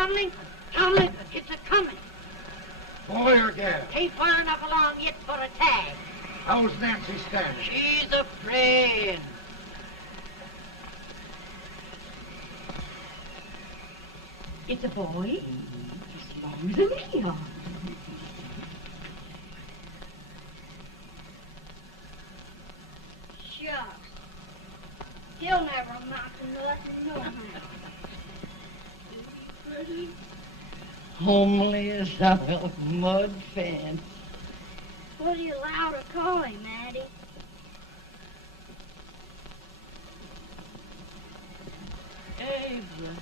come, Lincoln. Come, Lincoln. It's a-coming. Boy or gal? Ain't far enough along yet for a tag. How's Nancy standing? She's a praying. It's a boy. As long as an eon. Shucks. He'll never amount to nothing, no how. Pretty. Homely as a mud fence. What do you allow to call him, Addie? Abraham.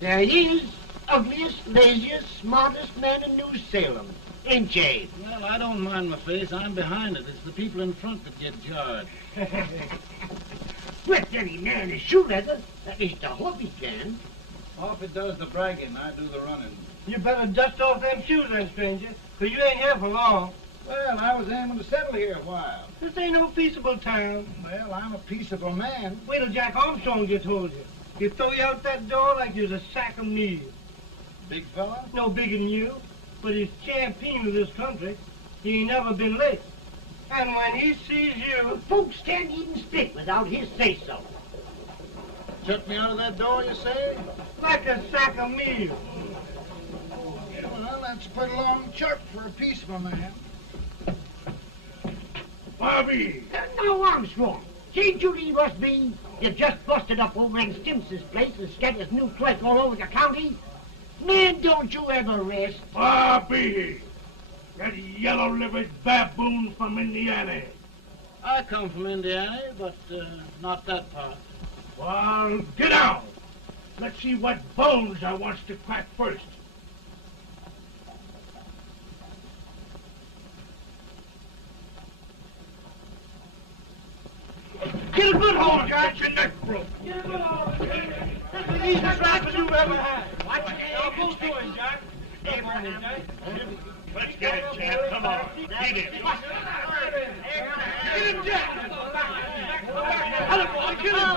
There he is, ugliest, laziest, smartest man in New Salem, ain't ye? Well, I don't mind my face. I'm behind it. It's the people in front that get jarred. With any man is shoe leather, at least I hope he can. Offut does the bragging, I do the running. You better dust off them shoes then, stranger, 'cause you ain't here for long. Well, I was aiming to settle here a while. This ain't no peaceable town. Well, I'm a peaceable man. Wait till Jack Armstrong just told you. He'll throw you out that door like you're a sack of meal. Big fella? No bigger than you, but he's champion of this country. He ain't never been late. And when he sees you... Folks can't even speak without his say-so. Shut me out of that door, you say? like a sack of meal. Well, that's a pretty long chirp for a peaceful man. Bobby! Now, Armstrong, can't you leave us be? You've just busted up over in Simpson's place and scattered new clerk all over the county. Man, don't you ever rest. Bobby! That yellow-livered baboon from Indiana. I come from Indiana, but not that part. Well, get out. Let's see what bones I wants to crack first. Get a good hold, Jack. Get your neck broke. Get a good hold. That's the easiest rifle you've ever had. Watch it. Now, both doing, Jack. Abraham, Jack. Let's get it, Chad. Come on. Get it. Get him, Jack. Hello, boy. Get him.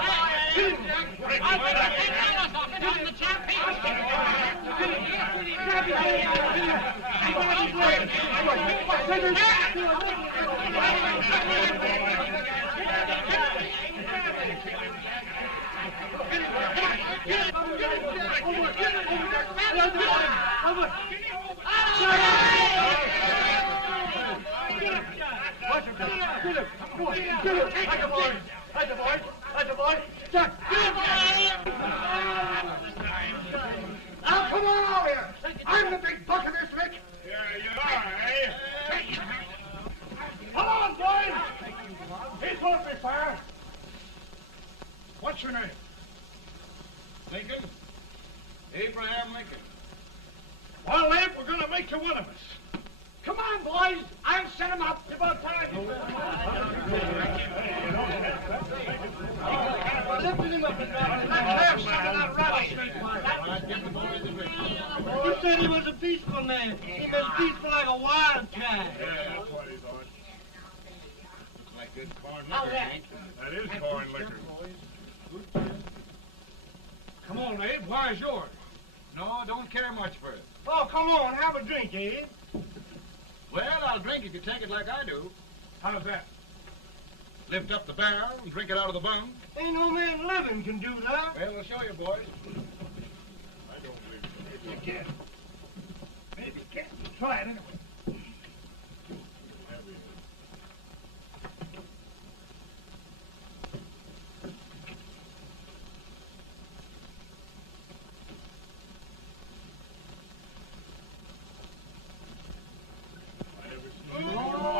Get him. Now, come on over here. I'm the big buck of this lick. Yeah, you are, eh? Come on, boys. He's going to be fire. What's your name? Lincoln? Abraham Lincoln. Well, Abe, we're going to make you one of us. Come on, boys. I'll set him up. It's about time. Lifted him up and down. Let's have some of that rattlesnake. You said he was a peaceful man. He was peaceful like a wildcat. Yeah, that's what he thought. Looks like good corn How's liquor, that? Hank. That is corn liquor. Come on, Abe. Where's yours? No, don't care much for it. Oh, come on. Have a drink, Abe. Well, I'll drink if you take it like I do. How's that? Lift up the barrel and drink it out of the bung. Ain't no man living can do that. Well, I'll show you, boys. I don't believe it. You can. Maybe you can. Try it anyway.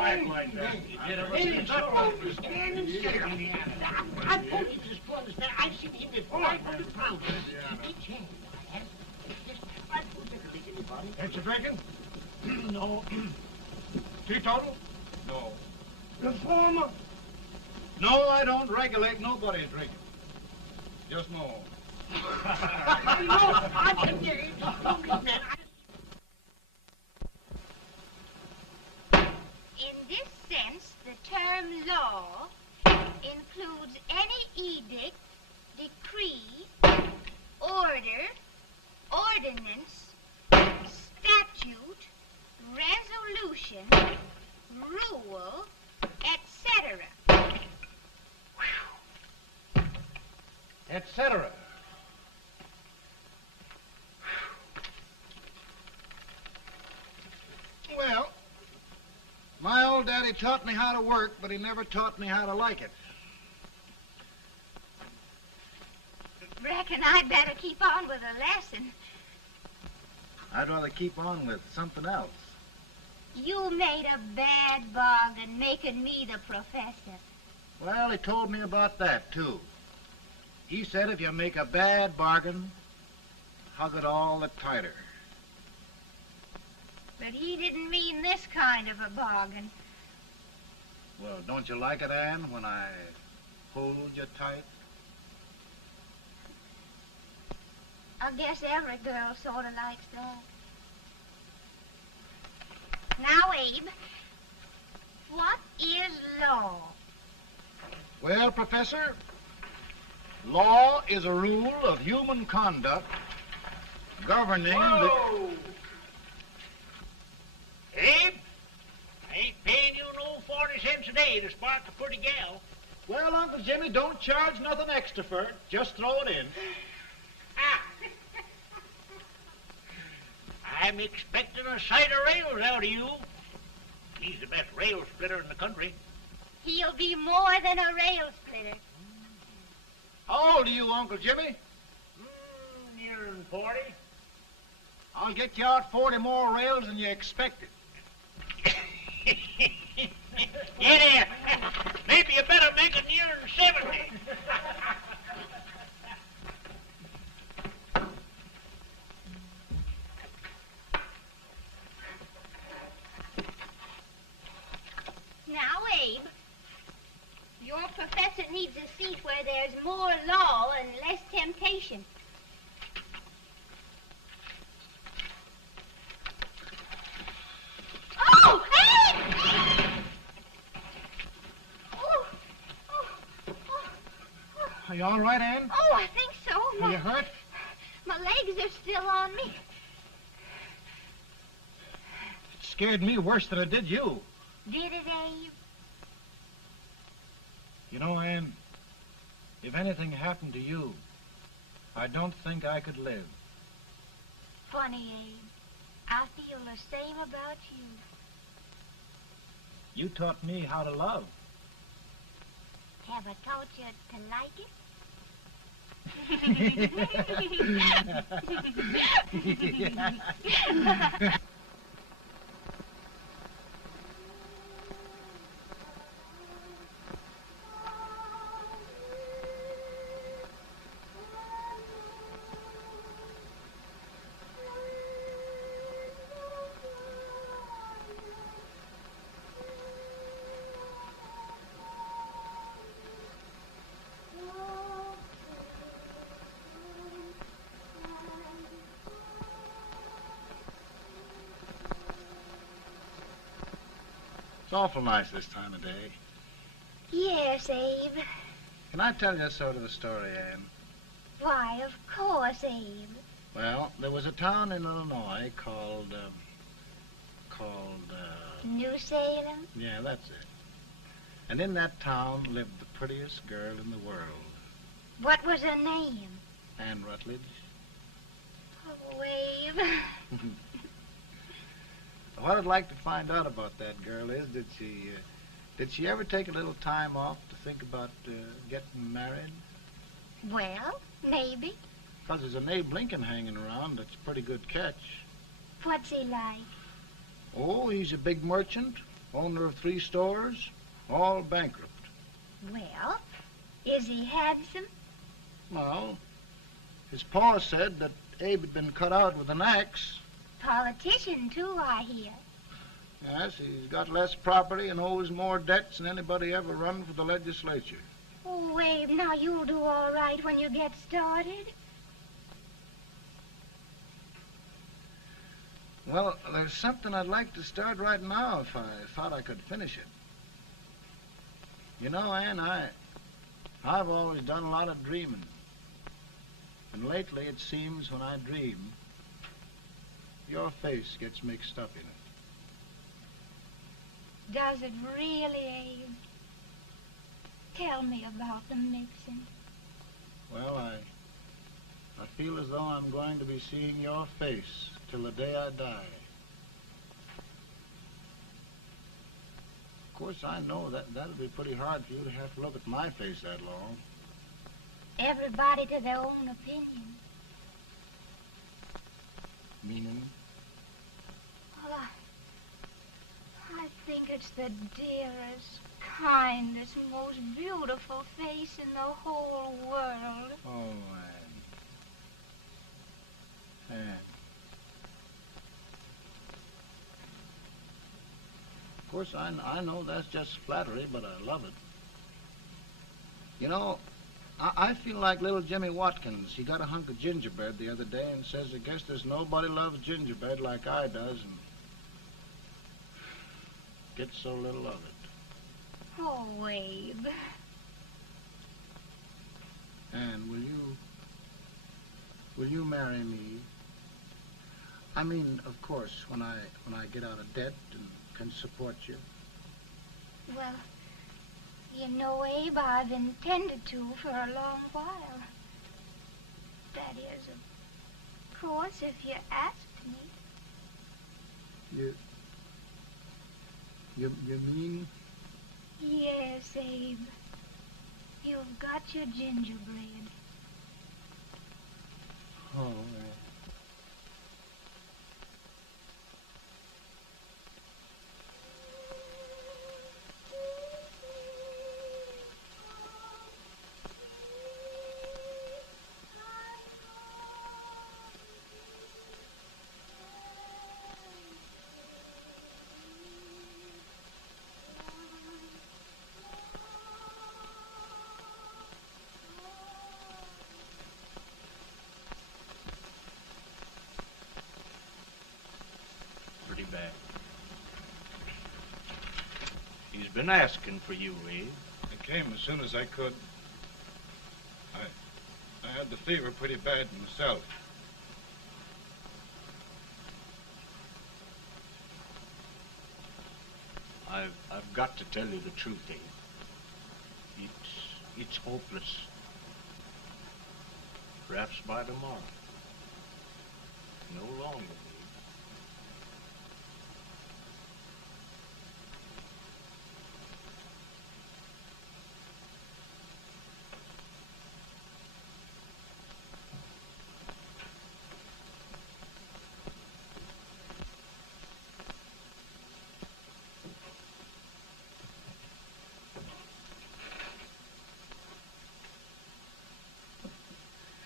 Act like that. I told you this brother's man. I've seen him at 500 pounds. Big hand. I don't think anybody. Ain't you drinking? No. Teetotal? No. Reformer? No, I don't regulate nobody's drinking. Just no. No, I can get it. In this sense, the term law includes any edict, decree, order, ordinance, statute, resolution, rule, etc. Etc. Well, my old daddy taught me how to work, but he never taught me how to like it. Reckon I'd better keep on with the lesson. I'd rather keep on with something else. You made a bad bargain making me the professor. Well, he told me about that, too. He said if you make a bad bargain, hug it all the tighter. But he didn't mean this kind of a bargain. Well, don't you like it, Ann, when I hold you tight? I guess every girl sort of likes that. Now, Abe, what is law? Well, Professor, law is a rule of human conduct governing Whoa! Abe, I ain't paying you no 40 cents a day to spark a pretty gal. Well, Uncle Jimmy, don't charge nothing extra for it. Just throw it in. I'm expecting a sight of rails out of you. He's the best rail splitter in the country. He'll be more than a rail splitter. How old are you, Uncle Jimmy? Nearing 40. I'll get you out 40 more rails than you expected. Get here. Maybe you better make it nearing 70. Now, Abe, your professor needs a seat where there's more law and less temptation. Oh, Abe! Are you all right, Ann? Oh, I think so. Are you hurt? My legs are still on me. It scared me worse than it did you. Did it, Abe? You know, Ann, if anything happened to you, I don't think I could live. Funny, Abe. I feel the same about you. You taught me how to love. Have I taught you to like it? It's awful nice this time of day. Yes, Abe. Can I tell you sort of a story, Ann? Why, of course, Abe. Well, there was a town in Illinois called, New Salem? yeah, that's it. And in that town lived the prettiest girl in the world, What was her name? Ann Rutledge. Oh, Abe. What I'd like to find out about that girl is, did she ever take a little time off to think about getting married? Well, maybe. Because there's an Abe Lincoln hanging around that's a pretty good catch. What's he like? Oh, he's a big merchant, owner of 3 stores, all bankrupt. Well, is he handsome? Well, his pa said that Abe had been cut out with an axe. Politician, too, I hear. Yes, he's got less property and owes more debts than anybody ever run for the legislature. Oh, Abe, now you'll do all right when you get started. Well, there's something I'd like to start right now if I thought I could finish it. You know, Ann, I've always done a lot of dreaming. And lately it seems when I dream, your face gets mixed up in it. Does it really, Abe? Tell me about the mixing. Well, I feel as though I'm going to be seeing your face till the day I die. Of course, I know that'll be pretty hard for you to have to look at my face that long. Everybody to their own opinion. Meaning? Well, I think it's the dearest, kindest, most beautiful face in the whole world. Oh, Ann. Ann. Of course, I know that's just flattery, but I love it. You know, I feel like little Jimmy Watkins. He got a hunk of gingerbread the other day and says, I guess there's nobody loves gingerbread like I does, and gets so little of it. Oh, Abe. Ann, will you marry me? I mean, of course, when I get out of debt and can support you. Well, you know, Abe, I've intended to for a long while. That is, of course, if you asked me. You mean? Yes, Abe. You've got your gingerbread. Oh, Pretty bad. He's been asking for you, Abe. I came as soon as I could. I had the fever pretty bad myself. I've got to tell you the truth, Abe. It's hopeless. Perhaps by tomorrow. No longer.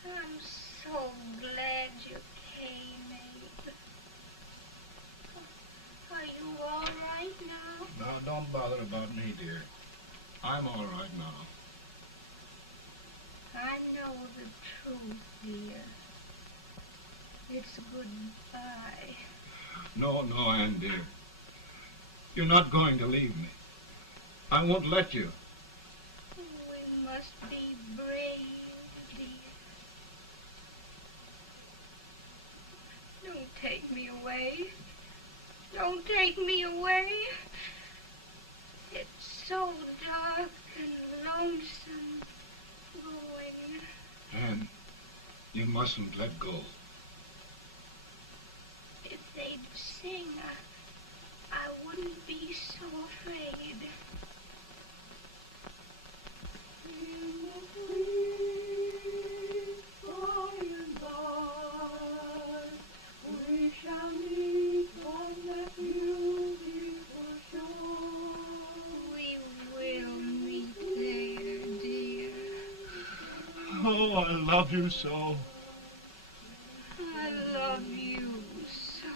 I'm so glad you came, Abe. Are you all right now? No, don't bother about me, dear. I'm all right now. I know the truth, dear. It's goodbye. No, Ann, dear. You're not going to leave me. I won't let you. We must be brave, dear. Don't take me away. Don't take me away. It's so dark and lonesome going. Ann, you mustn't let go. If they'd sing, I wouldn't be so afraid. Oh, I love you so. I love you so.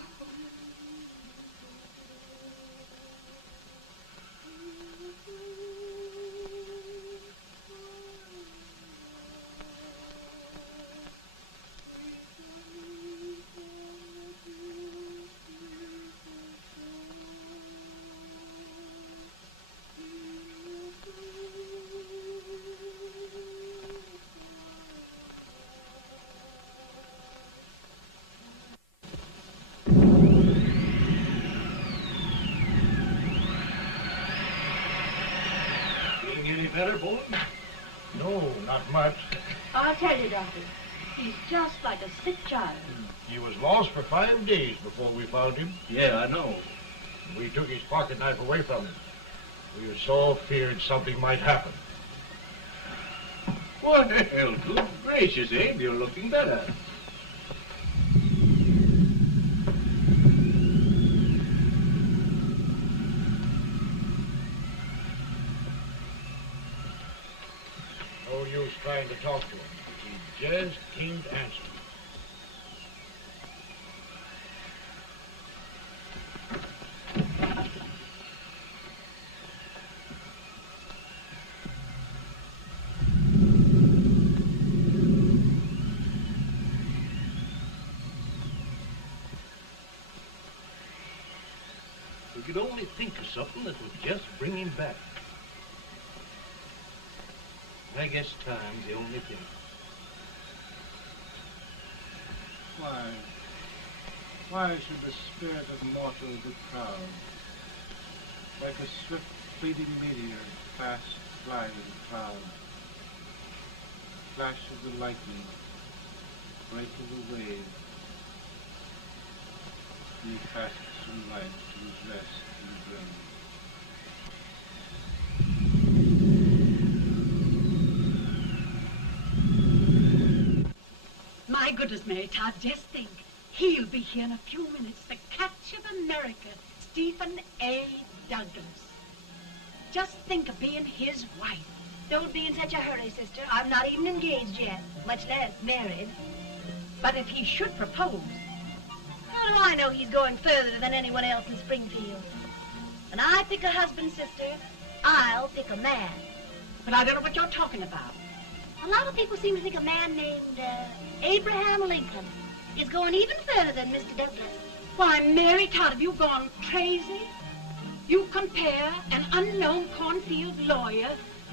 better, Bowman? No, not much. I'll tell you, Doctor. He's just like a sick child. He was lost for 5 days before we found him. Yeah, I know. We took his pocket knife away from him. We were so feared something might happen. Well, good gracious, Abe, you're looking better. No use trying to talk to him. He just can't answer. We could only think of something that would just bring him back. I guess time's the only thing. Why should the spirit of mortal be proud? Like a swift fleeting meteor, fast flying in the cloud. Flash of the lightning, break of the wave. He passes from life to his rest in the grave. My goodness, Mary Todd, just think. He'll be here in a few minutes. The catch of America, Stephen A. Douglas. Just think of being his wife. Don't be in such a hurry, sister. I'm not even engaged yet, much less married. But if he should propose... How do I know he's going further than anyone else in Springfield? When I pick a husband, sister, I'll pick a man. But I don't know what you're talking about. A lot of people seem to think a man named Abraham Lincoln is going even further than Mr. Douglas. Why, Mary Todd, have you gone crazy? You compare an unknown cornfield lawyer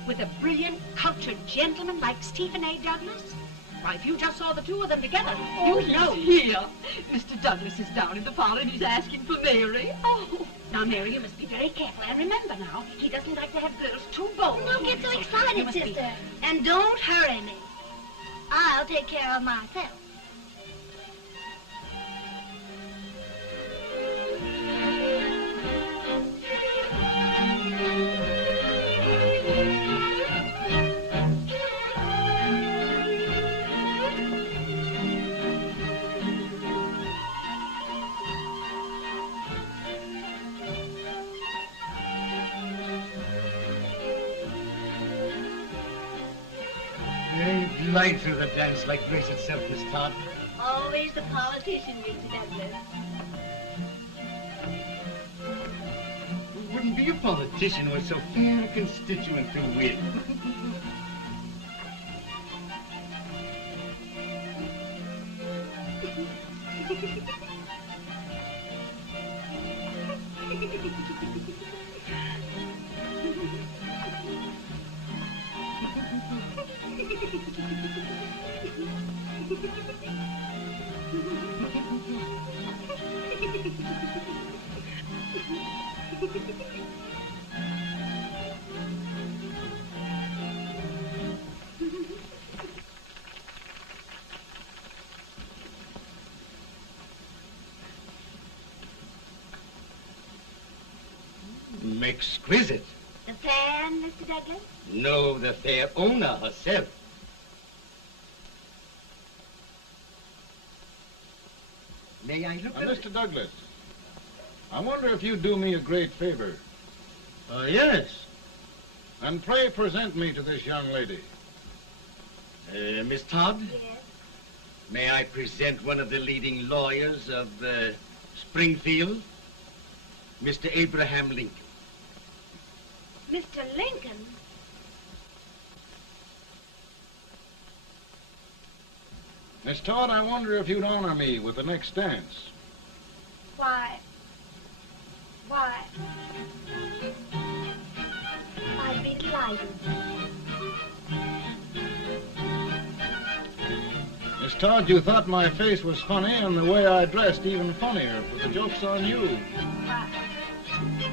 with a brilliant, cultured gentleman like Stephen A. Douglas? Why, if you just saw the two of them together, you'd know. Here. Mr. Douglas is down in the parlor and he's asking for Mary. Oh, now, Mary, you must be very careful. And remember now, he doesn't like to have girls too bold. Don't get so You excited, must be- sister. And don't hurry me. I'll take care of myself. They glide through the dance like grace itself, Miss Todd. Always the politician, Mr. Douglas. We wouldn't be a politician with so fair a constituent to win. Exquisite. The fan, Mr. Douglas? No, the fair owner herself. May I look at it? Mr. Douglas, I wonder if you'd do me a great favor. Yes. And pray present me to this young lady. Miss Todd? Yes. May I present one of the leading lawyers of Springfield, Mr. Abraham Lincoln. Mr. Lincoln? Miss Todd, I wonder if you'd honor me with the next dance. Why, I'd be delighted. Miss Todd, you thought my face was funny and the way I dressed even funnier, but the joke's on you.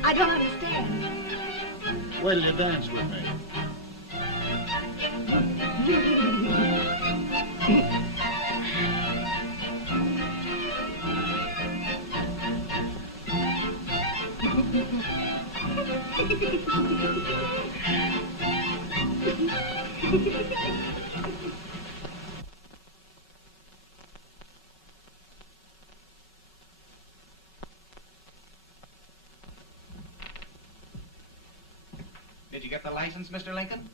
I don't understand. Wait till you dance with me. Did you get the license, Mr. Lincoln?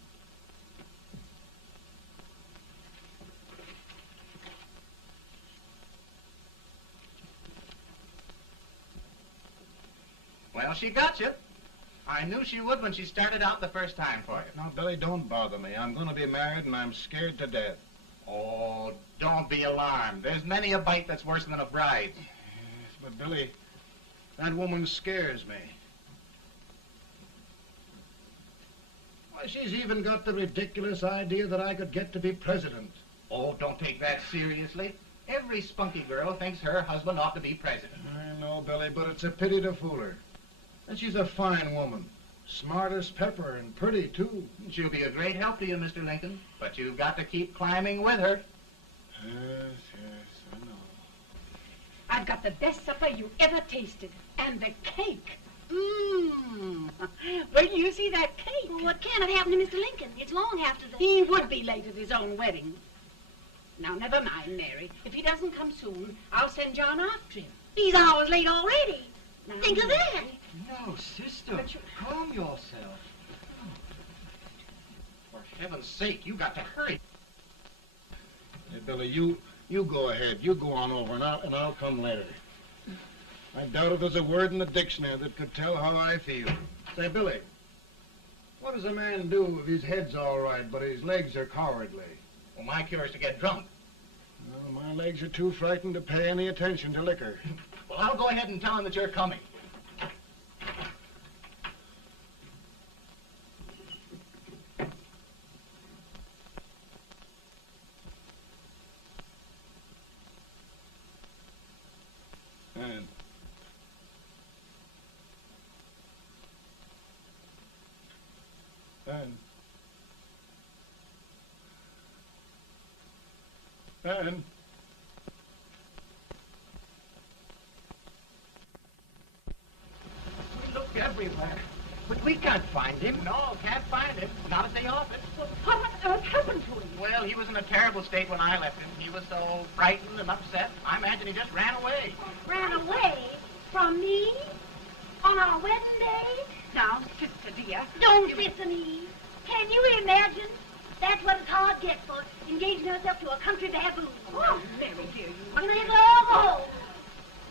Well, she got you. I knew she would when she started out the first time for you. Now, Billy, don't bother me. I'm going to be married, and I'm scared to death. Oh, don't be alarmed. There's many a bite that's worse than a bride. Yes, but, Billy, that woman scares me. Why, she's even got the ridiculous idea that I could get to be president. Oh, don't take that seriously. Every spunky girl thinks her husband ought to be president. I know, Billy, but it's a pity to fool her. And she's a fine woman. Smart as pepper and pretty, too. She'll be a great help to you, Mr. Lincoln. But you've got to keep climbing with her. Yes, yes, I know. I've got the best supper you ever tasted. And the cake. Mmm. Wait till you see that cake. Well, what can have happened to Mr. Lincoln? It's long after the... He would be late at his own wedding. Now, never mind, Mary. If he doesn't come soon, I'll send John after him. He's hours late already. Now, Think of that. No, sister. Calm yourself. For heaven's sake, you got to hurry. Hey, Billy, you go ahead. You go on over, and I'll come later. I doubt if there's a word in the dictionary that could tell how I feel. Say, Billy, what does a man do if his head's all right, but his legs are cowardly? Well, my cure is to get drunk. Well, my legs are too frightened to pay any attention to liquor. Well, I'll go ahead and tell him that you're coming. And We looked everywhere, but we can't find him. No, can't find him. Not at the office. Well, what on earth happened to him? Well, he was in a terrible state when I left him. He was so frightened and upset. I imagine he just ran away. Ran away from me on our wedding day? Now, sister dear. Don't sister me. Can you imagine? That's what a Todd gets for engaging herself to a country baboon. Oh, Mary dear, you You may as well all go home.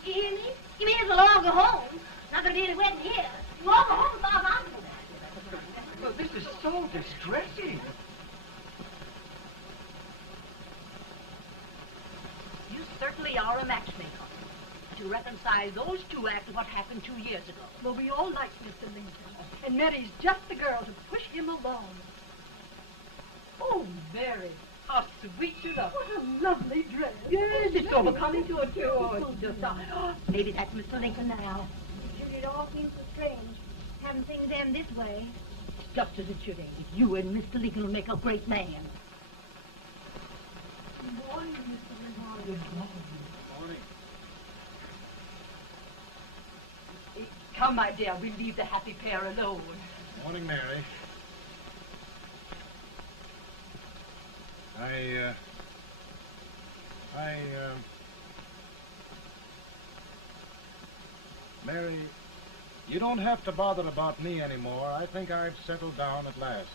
You hear me? You may as well all go home. Not gonna be any wedding here. You all go home as far as I'm concerned. Well, this is so distressing. You certainly are a matchmaker. To reconcile those two after what happened 2 years ago. Well, we all like Mr. Lincoln. And Mary's just the girl to push him along. Oh, Mary, how sweet you look. What a lovely dress. Yes, it's overcoming to it, too. Oh, it's just, maybe that's Mr. Lincoln now. Judy, it all seems so strange. Having things end this way. It's just as it should end. You and Mr. Lincoln will make a great man. Good morning, Mr. Lincoln. Good morning. Come, my dear, we'll leave the happy pair alone. Morning, Mary. Mary, you don't have to bother about me anymore. I think I've settled down at last.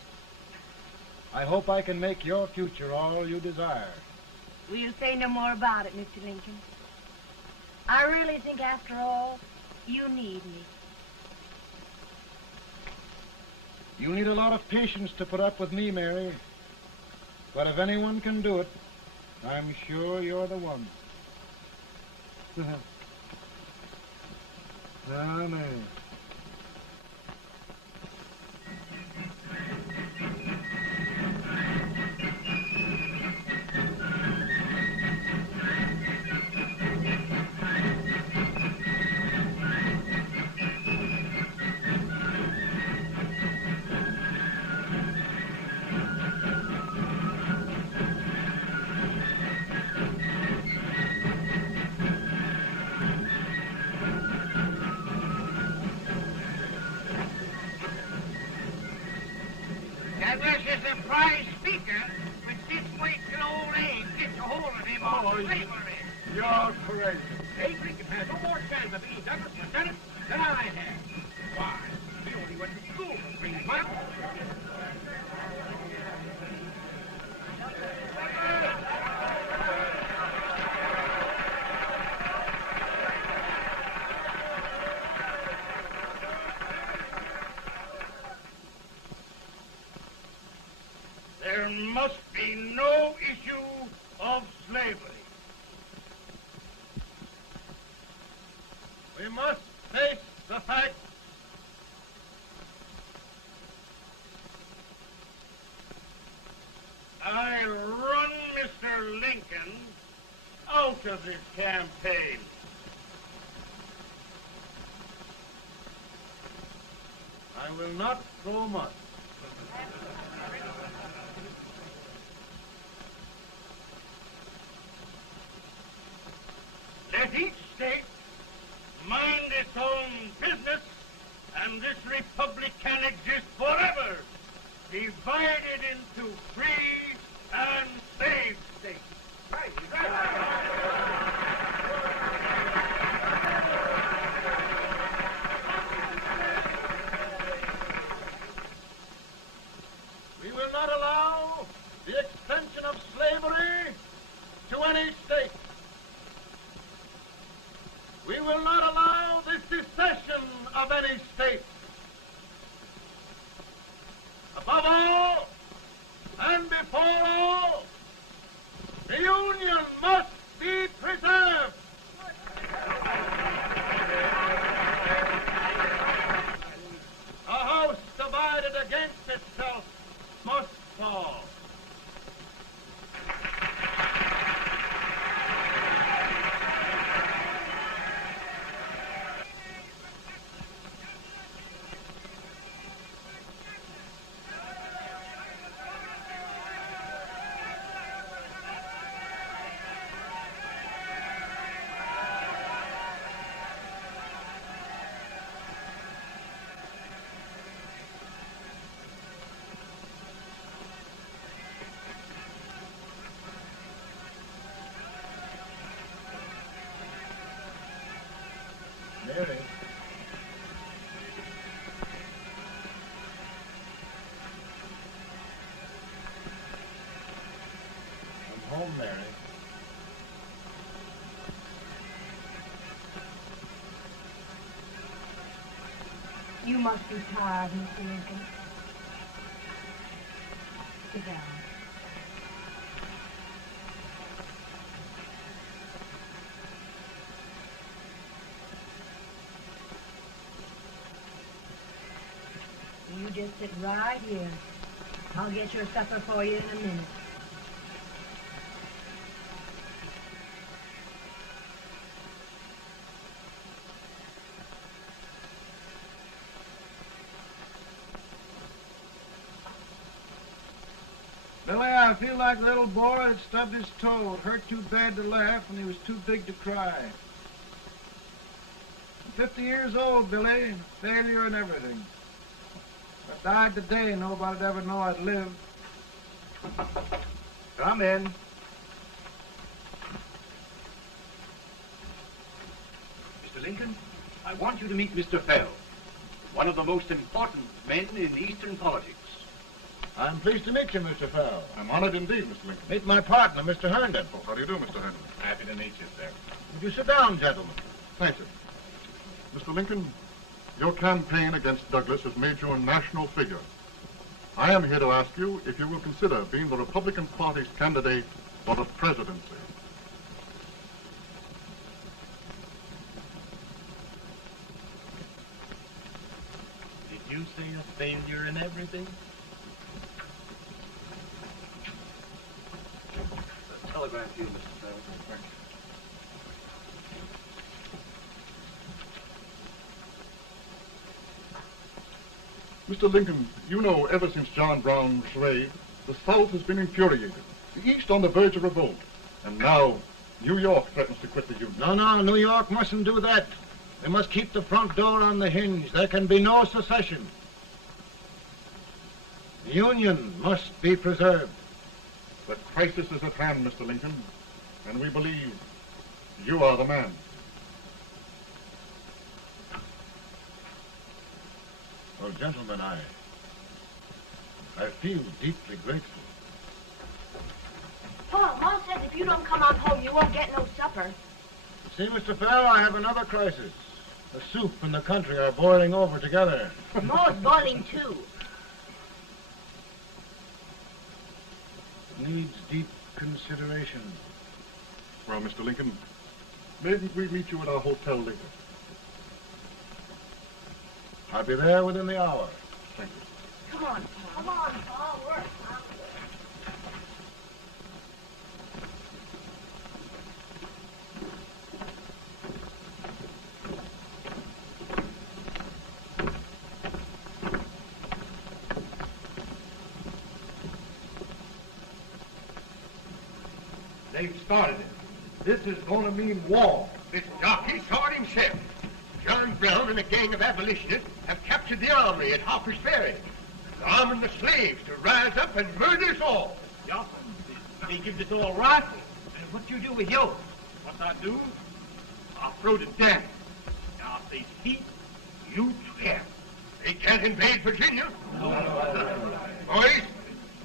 I hope I can make your future all you desire. We'll say no more about it, Mr. Lincoln. I really think, after all, you need me. You need a lot of patience to put up with me, Mary. But if anyone can do it, I'm sure you're the one. Amen. Douglas is a prize speaker, but this wait till old age gets a hold of him on slavery. You're crazy. Abe Lincoln has no more chance of being Douglas lieutenant than I have. Why, he only went to school for 3 months. There must be no issue of slavery. We must face the fact I run Mr. Lincoln out of this campaign. I will not throw much. Let each state mind its own business, and this republic can exist forever, divided into free and slave states. Right. We will not allow the extension of slavery to any state. We will not allow the secession of any state. Above all, and before all, the Union must be preserved. A house divided against itself must fall. Mary. I'm home, Mary. You must be tired, Mr. Lincoln. Sit down. You just sit right here. I'll get your supper for you in a minute. Billy, I feel like a little boy that stubbed his toe. It hurt too bad to laugh, and he was too big to cry. I'm 50 years old, Billy, failure and everything. If I died today, nobody'd ever know I'd lived. Come in. Mr. Lincoln, I want you to meet Mr. Fell, one of the most important men in Eastern politics. I'm pleased to meet you, Mr. Fell. I'm honored indeed, Mr. Lincoln. Meet my partner, Mr. Herndon. Oh, how do you do, Mr. Henry? Happy to meet you, sir. Would you sit down, gentlemen? Thank you. Mr. Lincoln, your campaign against Douglas has made you a national figure. I am here to ask you if you will consider being the Republican Party's candidate for the presidency. Did you say a failure in everything? A telegram to you, Mr. Fell. Thank you. Mr. Lincoln, you know ever since John Brown was slaved, the South has been infuriated, the East on the verge of revolt, and now New York threatens to quit the Union. No, New York mustn't do that. They must keep the front door on the hinge. There can be no secession. The Union must be preserved. The crisis is at hand, Mr. Lincoln, and we believe you are the man. Well, gentlemen, I feel deeply grateful. Paul, Ma says if you don't come on home, you won't get no supper. See, Mr. Bell, I have another crisis. The soup and the country are boiling over together. Ma's boiling too. Needs deep consideration. Well, Mr. Lincoln, maybe we meet you at our Hotel Lincoln. I'll be there within the hour. Thank you. Come on, Paul. Come on, Paul. Work. They've started it. This is going to mean war. This jockey saw it himself. John Brown and a gang of abolitionists have captured the armory at Harper's Ferry. They're arming the slaves to rise up and murder us all. Yeah, they give this all rifles. And what you do with yours? What I do? I'll throw it down. Now, if they speak, you Yeah. They can't invade Virginia. Boys,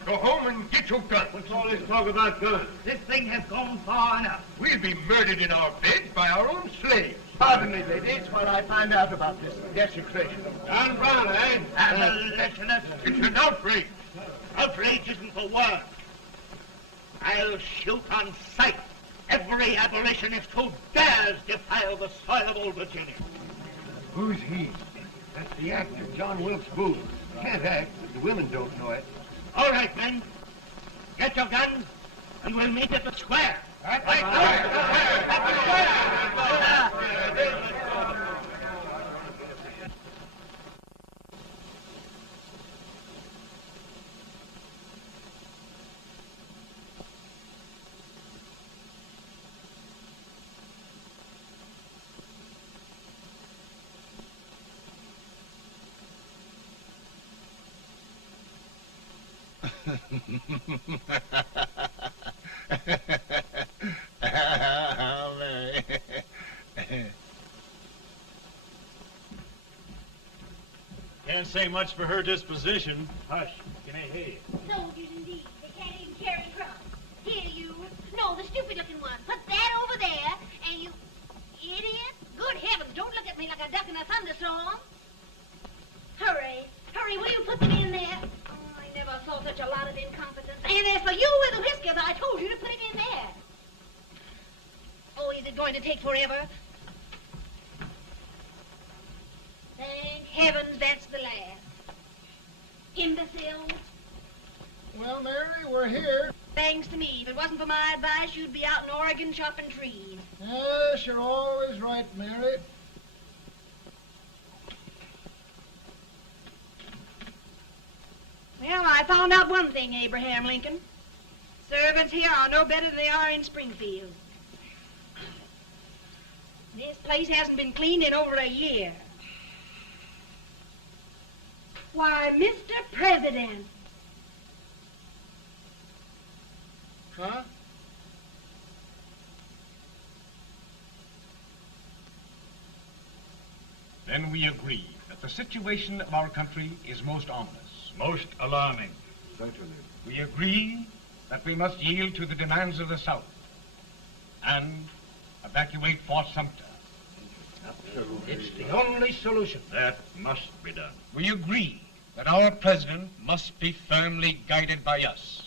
go home and get your guns. What's all this talk about guns? This thing has gone far enough. We'll be murdered in our beds by our own slaves. Pardon me, ladies, while I find out about this desecration. John Brown, eh? Abolitionist. It's an outrage. Outrage isn't the word. I'll shoot on sight every abolitionist who dares defile the soil of old Virginia. Who's he? That's the actor, John Wilkes Booth. Can't act, but the women don't know it. All right, men. Get your guns, and we'll meet at the square. At the Can't say much for her disposition. Hush, can I hear you? Soldiers indeed. They can't even carry crumbs. Here, you. No, the stupid-looking one. Put that over there, and you... Idiot. Good heavens, don't look at me like a duck in a thunderstorm. Hurry. Hurry, will you put them in there? Oh, I never saw such a lot of incompetence. And as for you with the whiskers, I told you to put it in there. Oh, is it going to take forever? Thank heavens that's the last. Imbecile. Well, Mary, we're here. Thanks to me. If it wasn't for my advice, you'd be out in Oregon chopping trees. Yes, you're always right, Mary. Well, I found out one thing, Abraham Lincoln. Servants here are no better than they are in Springfield. This place hasn't been cleaned in over a year. Why, Mr. President. Huh? Then we agree that the situation of our country is most ominous. Most alarming. Certainly. We agree that we must yield to the demands of the South and evacuate Fort Sumter. Absolutely. It's the only solution. That must be done. We agree that our president must be firmly guided by us.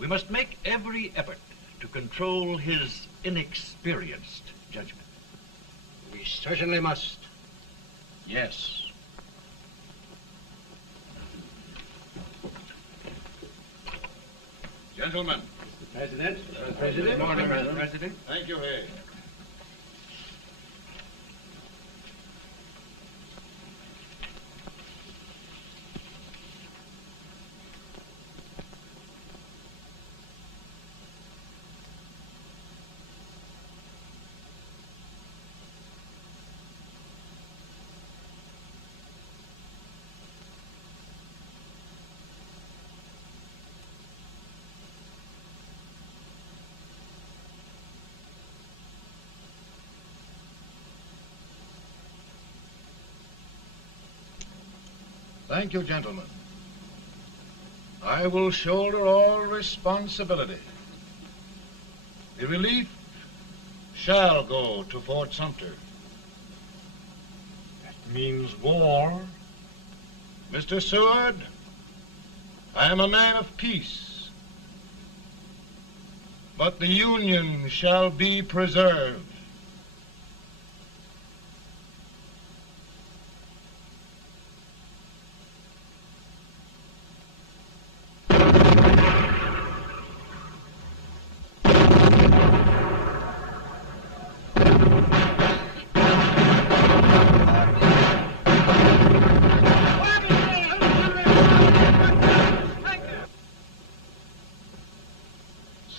We must make every effort to control his inexperienced judgment. We certainly must. Yes. Gentlemen. Mr. President. President. Good morning, Mr. President. Thank you, Hay. Thank you, gentlemen. I will shoulder all responsibility. The relief shall go to Fort Sumter. That means war. Mr. Seward, I am a man of peace, but the Union shall be preserved.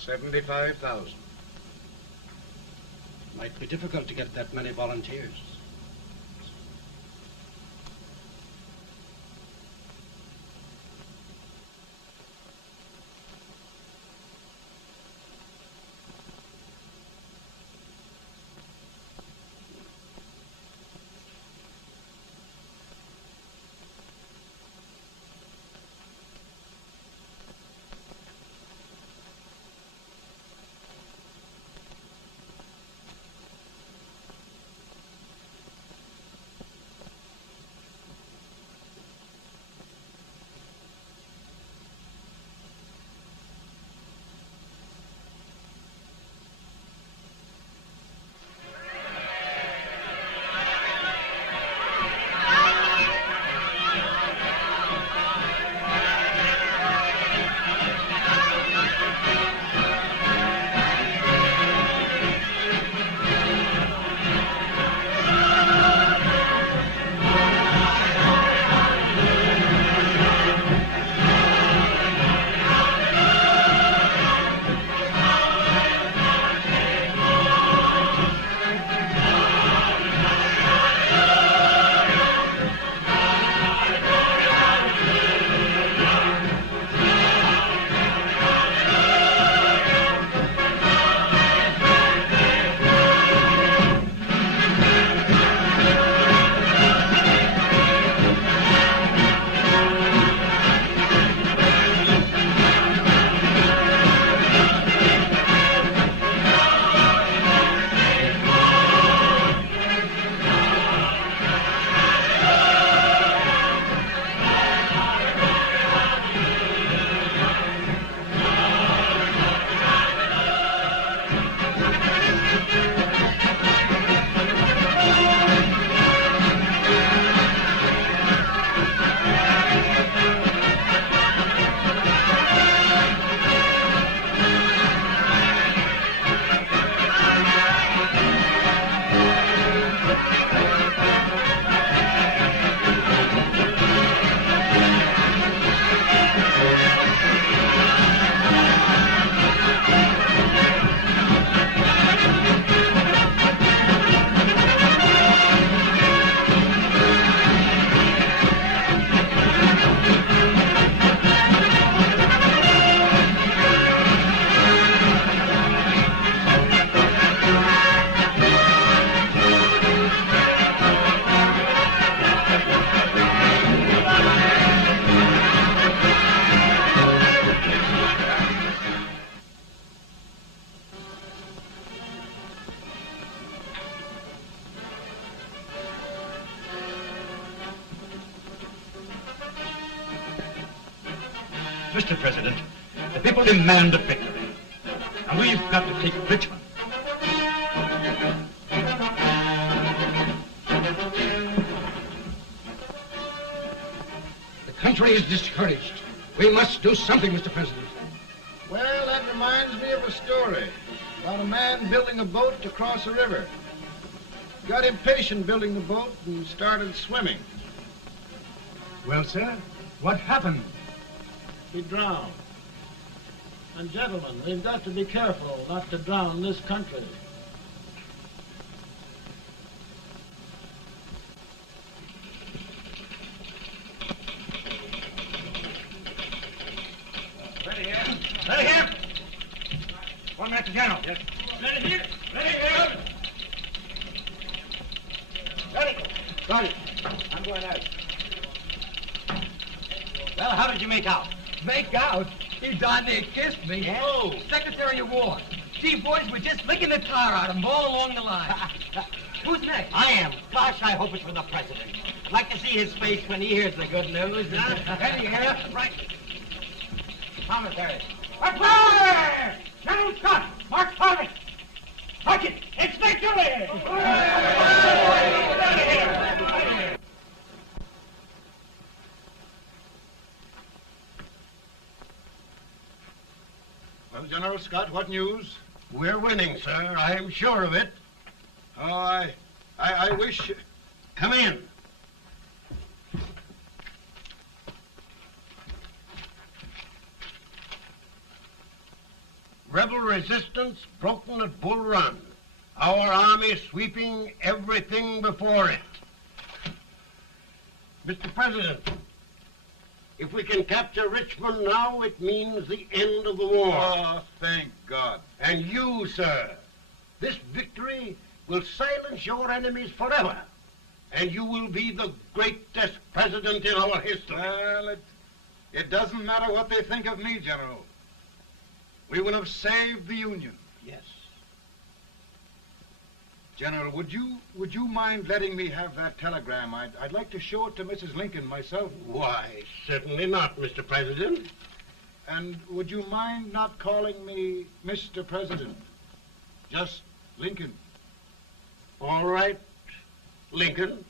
$75,000. Might be difficult to get that many volunteers. Mr. President, the people demand a victory, and we've got to take Richmond. The country is discouraged. We must do something, Mr. President. Well, that reminds me of a story about a man building a boat to cross a river. He got impatient building the boat and started swimming. Well, sir, what happened? He drowned. And gentlemen, we've got to be careful not to drown this country. Ready here. Ready here. 1 minute to general. Yes. Ready here. Ready here. Ready. Got it. I'm going out. Well, how did you make out? Make out? He darn near kissed me. Yeah? Oh, Secretary of War. Gee, boys, we're just licking the tar out of him all along the line. Who's next? I am. Gosh, I hope it's for the president. I'd like to see his face when he hears the good news, huh? Ready here? Right. Commissary. Fire! General Scott! Mark Thomas! Touch it! It's victory! Well, General Scott, what news? We're winning, sir. I'm sure of it. Oh, I wish... Come in. Rebel resistance broken at Bull Run. Our army sweeping everything before it. Mr. President, if we can capture Richmond now, it means the end of the war. Oh, thank God. And you, sir, this victory will silence your enemies forever. And you will be the greatest president in our history. Well, it doesn't matter what they think of me, General. We will have saved the Union. Yes. General, would you mind letting me have that telegram? I'd like to show it to Mrs. Lincoln myself. Why, certainly not, Mr. President. And would you mind not calling me Mr. President? Just Lincoln. All right, Lincoln.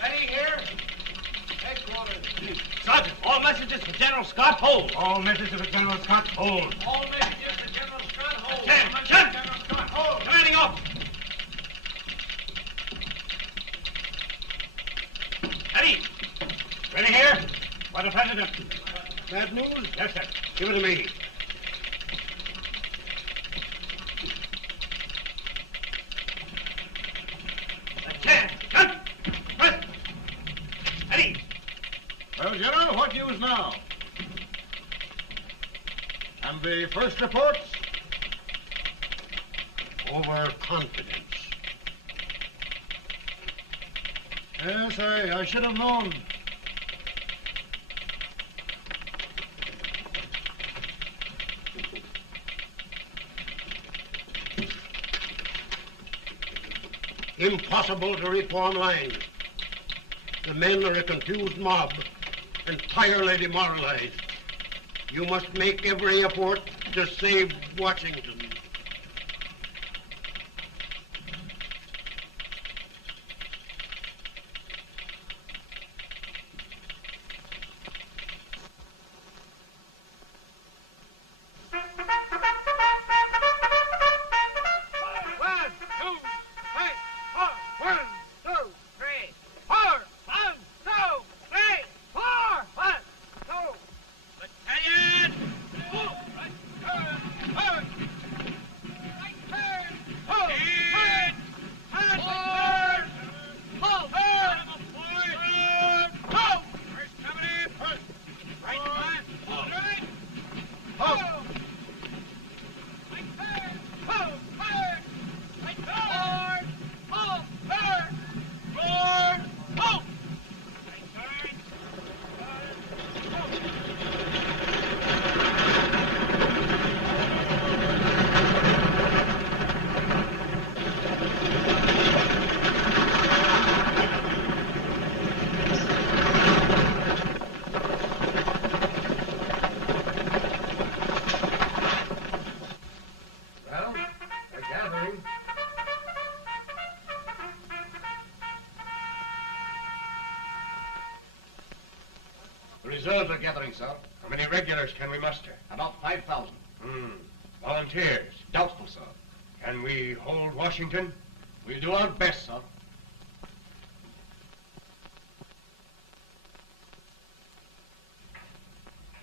Ready here? Headquarters. Sergeant, all messages for General Scott, hold. All messages for General Scott, hold. All messages to General Scott, hold. Chen! General Scott, hold. Commanding officer. Eddie! Ready here? For the president. Bad news? Yes, sir. Give it to me. Eddie! Well, General, what news now? And the first reports? Overconfidence. Yes, I should have known. Impossible to reform lines. The men are a confused mob, entirely demoralized. You must make every effort to save Washington. Reserves are gathering, sir. How many regulars can we muster? About 5,000. Volunteers? Doubtful, sir. Can we hold Washington? We'll do our best, sir.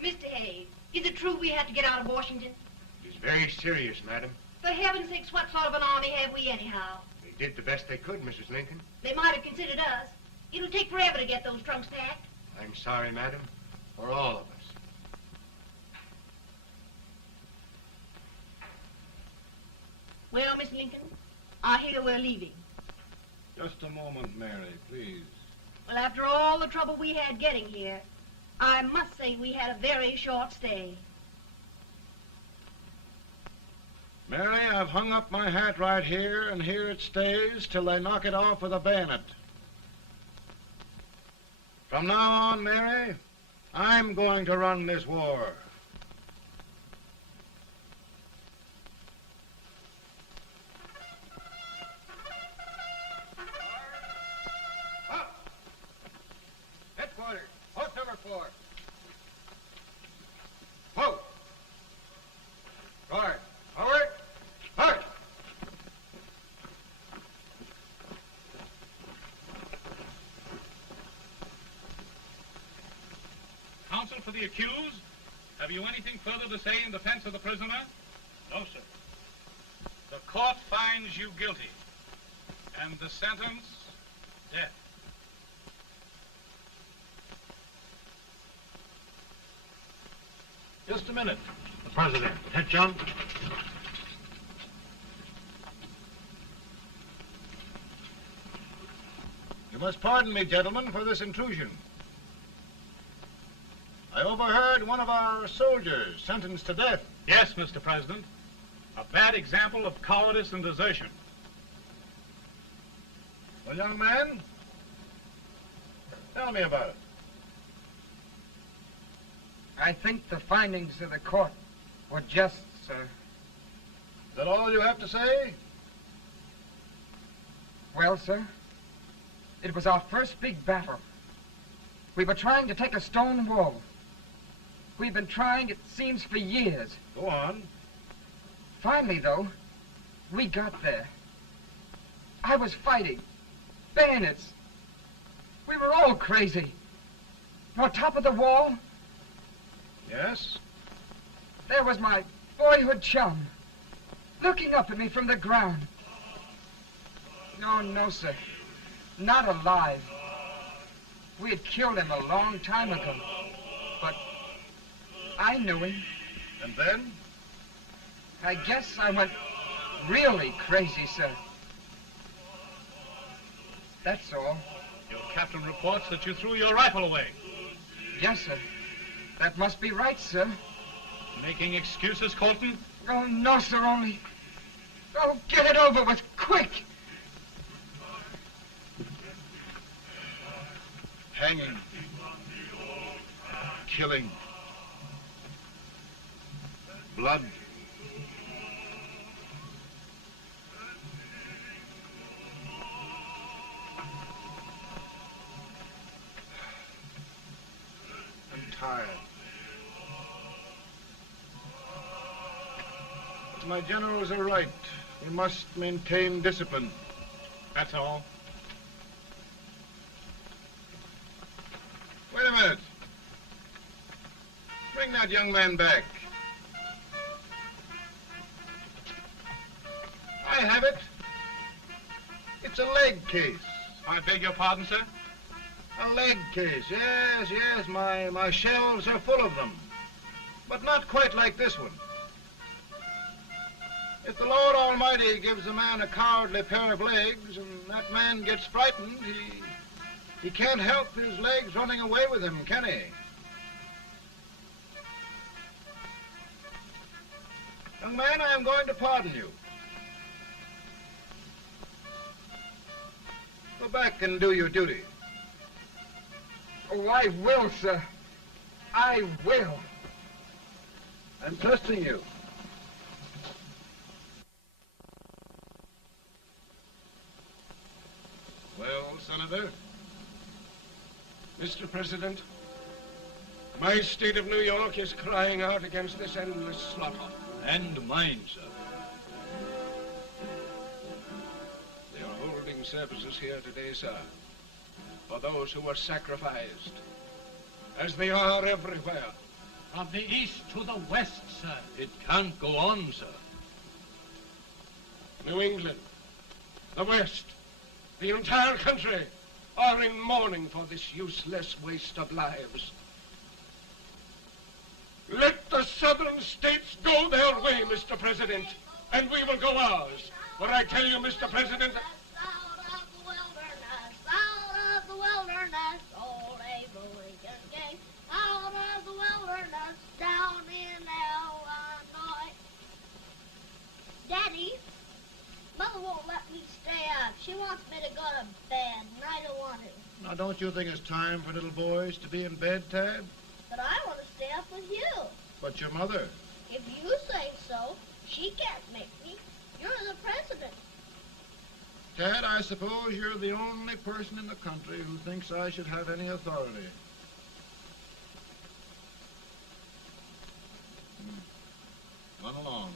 Mr. Hayes, is it true we have to get out of Washington? It is very serious, madam. For heaven's sakes, what sort of an army have we anyhow? They did the best they could, Mrs. Lincoln. They might have considered us. It'll take forever to get those trunks packed. I'm sorry, madam, for all of us. Well, Miss Lincoln, I hear we're leaving. Just a moment, Mary, please. Well, after all the trouble we had getting here, I must say we had a very short stay. Mary, I've hung up my hat right here, and here it stays till they knock it off with a bayonet. From now on, Mary, I'm going to run this war. Headquarters, post number 4. Whoa! Guard, forward, march! Counsel for the accused, have you anything further to say in defense of the prisoner? No, sir. The court finds you guilty, and the sentence, death. Just a minute. The president. Head, John. You must pardon me, gentlemen, for this intrusion. I overheard one of our soldiers sentenced to death. Yes, Mr. President. A bad example of cowardice and desertion. Well, young man, tell me about it. I think the findings of the court were just, sir. Is that all you have to say? Well, sir, it was our first big battle. We were trying to take a stone wall. We've been trying, it seems, for years. Go on. Finally, though, we got there. I was fighting. Bayonets. We were all crazy. On top of the wall, Yes? there was my boyhood chum, looking up at me from the ground. No, sir. Not alive. We had killed him a long time ago. But I knew him. And then? I guess I went really crazy, sir. That's all. Your captain reports that you threw your rifle away. Yes, sir. That must be right, sir. Making excuses, Colton? Oh, no, sir, only... Oh, get it over with, quick! Hanging. Killing. Blood. I'm tired. But my generals are right. We must maintain discipline. That's all. Wait a minute. Bring that young man back. I have it. It's a leg case. I beg your pardon, sir? A leg case, yes. My shelves are full of them. But not quite like this one. If the Lord Almighty gives a man a cowardly pair of legs and that man gets frightened, he can't help his legs running away with him, can he? Young man, I am going to pardon you. Go back and do your duty. Oh, I will, sir. I will. I'm trusting you. Well, Senator? Mr. President, my state of New York is crying out against this endless slaughter. And mine, sir. They are holding services here today, sir, for those who were sacrificed, as they are everywhere. From the east to the west, sir. It can't go on, sir. New England, the West, the entire country are in mourning for this useless waste of lives. Let the southern states go their way, Mr. President, and we will go ours. What I tell you, Mr. President? Out of the wilderness, old Abraham Lincoln came. Out of the wilderness, down in Illinois. Daddy, Mother won't let me stay up. She wants me to go to bed, and I don't want to. Now, don't you think it's time for little boys to be in bed, Tad? But I want to stay up with you. But your mother? If you say so, she can't make me. You're the president. Tad, I suppose you're the only person in the country who thinks I should have any authority. Run along.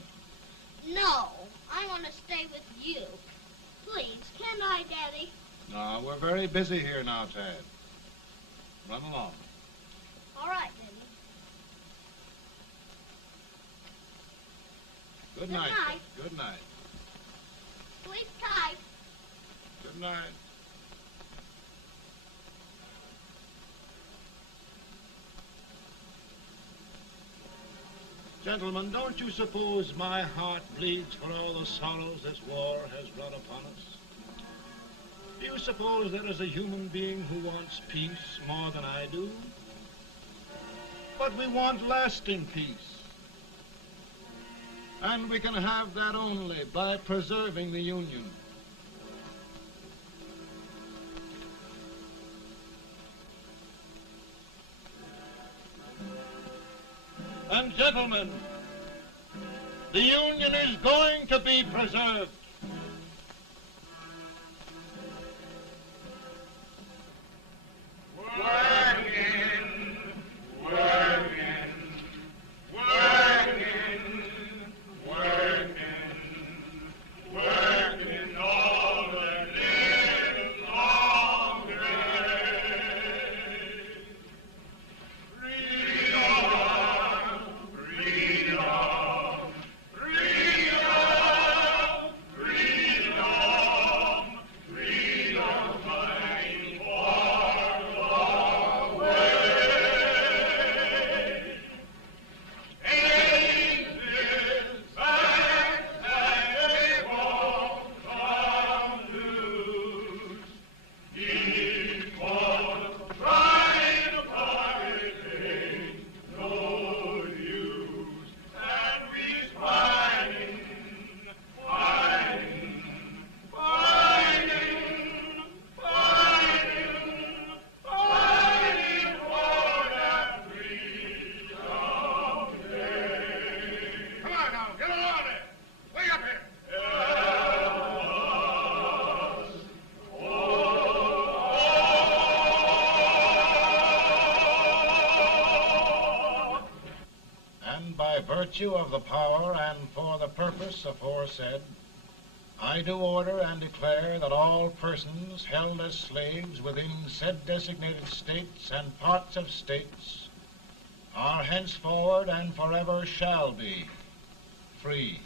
No, I want to stay with you. Please, can I, Daddy? No, we're very busy here now, Tad. Run along. All right, Daddy. Good Good night. night. Good night. Sleep tight. Good night. Gentlemen, don't you suppose my heart bleeds for all the sorrows this war has brought upon us? Do you suppose there is a human being who wants peace more than I do? But we want lasting peace. And we can have that only by preserving the Union. And gentlemen, the Union is going to be preserved. Working, working, working, working, working all the live long day. Freedom, freedom, freedom, freedom, freedom, fighting for the way. Ain't this fact that they won't come loose? Keep on trying to fight it, ain't no use. And we's fighting, fighting, fighting, fighting, fighting for that freedom day. Come on now, get along there. Way up here. And by virtue of the power and for the purpose aforesaid, I do order and declare that all persons held as slaves within said designated states and parts of states are henceforward and forever shall be free.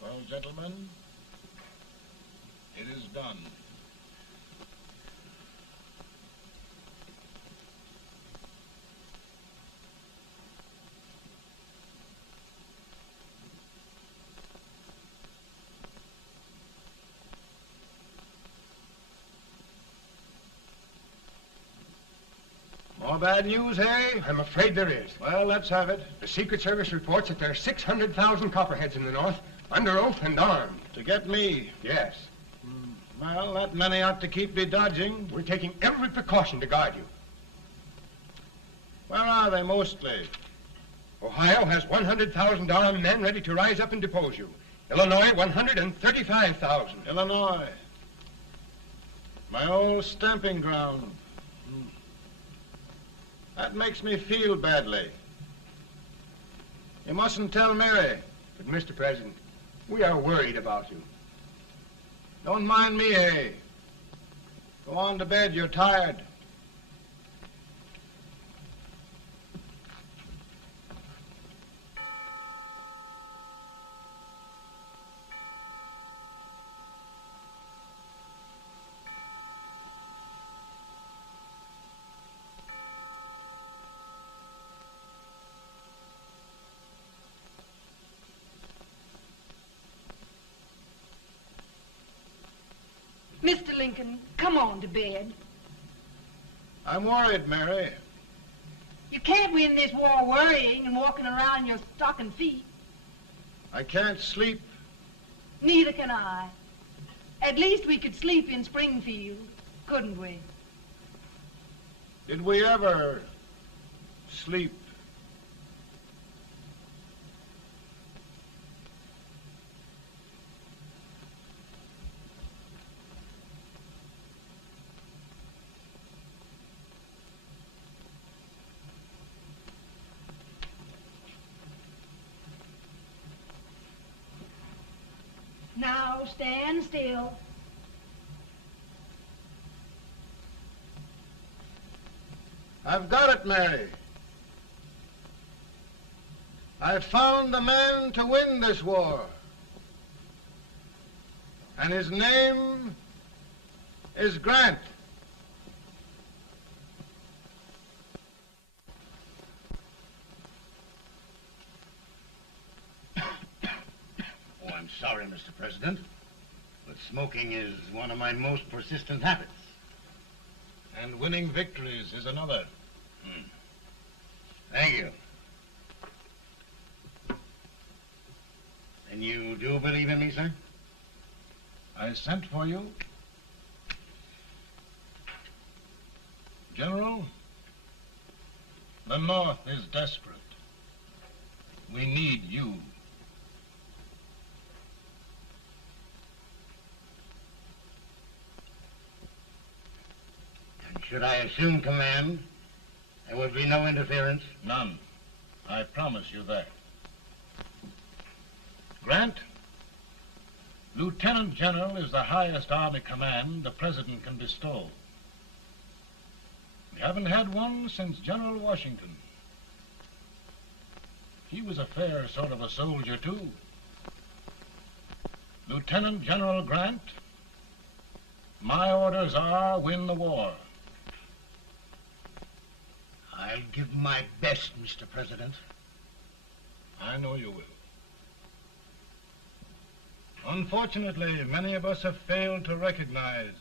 Well, gentlemen, it is done. More bad news, hey? I'm afraid there is. Well, let's have it. The Secret Service reports that there are 600,000 copperheads in the North, under oath and armed. To get me? Yes. Well, that many ought to keep me dodging. We're taking every precaution to guard you. Where are they mostly? Ohio has 100,000 armed men ready to rise up and depose you. Illinois, 135,000. Illinois. My old stamping ground. That makes me feel badly. You mustn't tell Mary. But, Mr. President, we are worried about you. Don't mind me, eh? Go on to bed, you're tired. Mr. Lincoln, come on to bed. I'm worried, Mary. You can't win this war worrying and walking around in your stocking feet. I can't sleep. Neither can I. At least we could sleep in Springfield, couldn't we? Did we ever sleep? Now stand still. I've got it, Mary. I've found the man to win this war. And his name is Grant. Oh, I'm sorry, Mr. President, but smoking is one of my most persistent habits. And winning victories is another. Thank you. And you do believe in me, sir? I sent for you. General, the North is desperate. We need you. And should I assume command, there would be no interference? None. I promise you that. Grant, Lieutenant General is the highest army command the President can bestow. We haven't had one since General Washington. He was a fair sort of a soldier, too. Lieutenant General Grant, my orders are win the war. I'll give my best, Mr. President. I know you will. Unfortunately, many of us have failed to recognize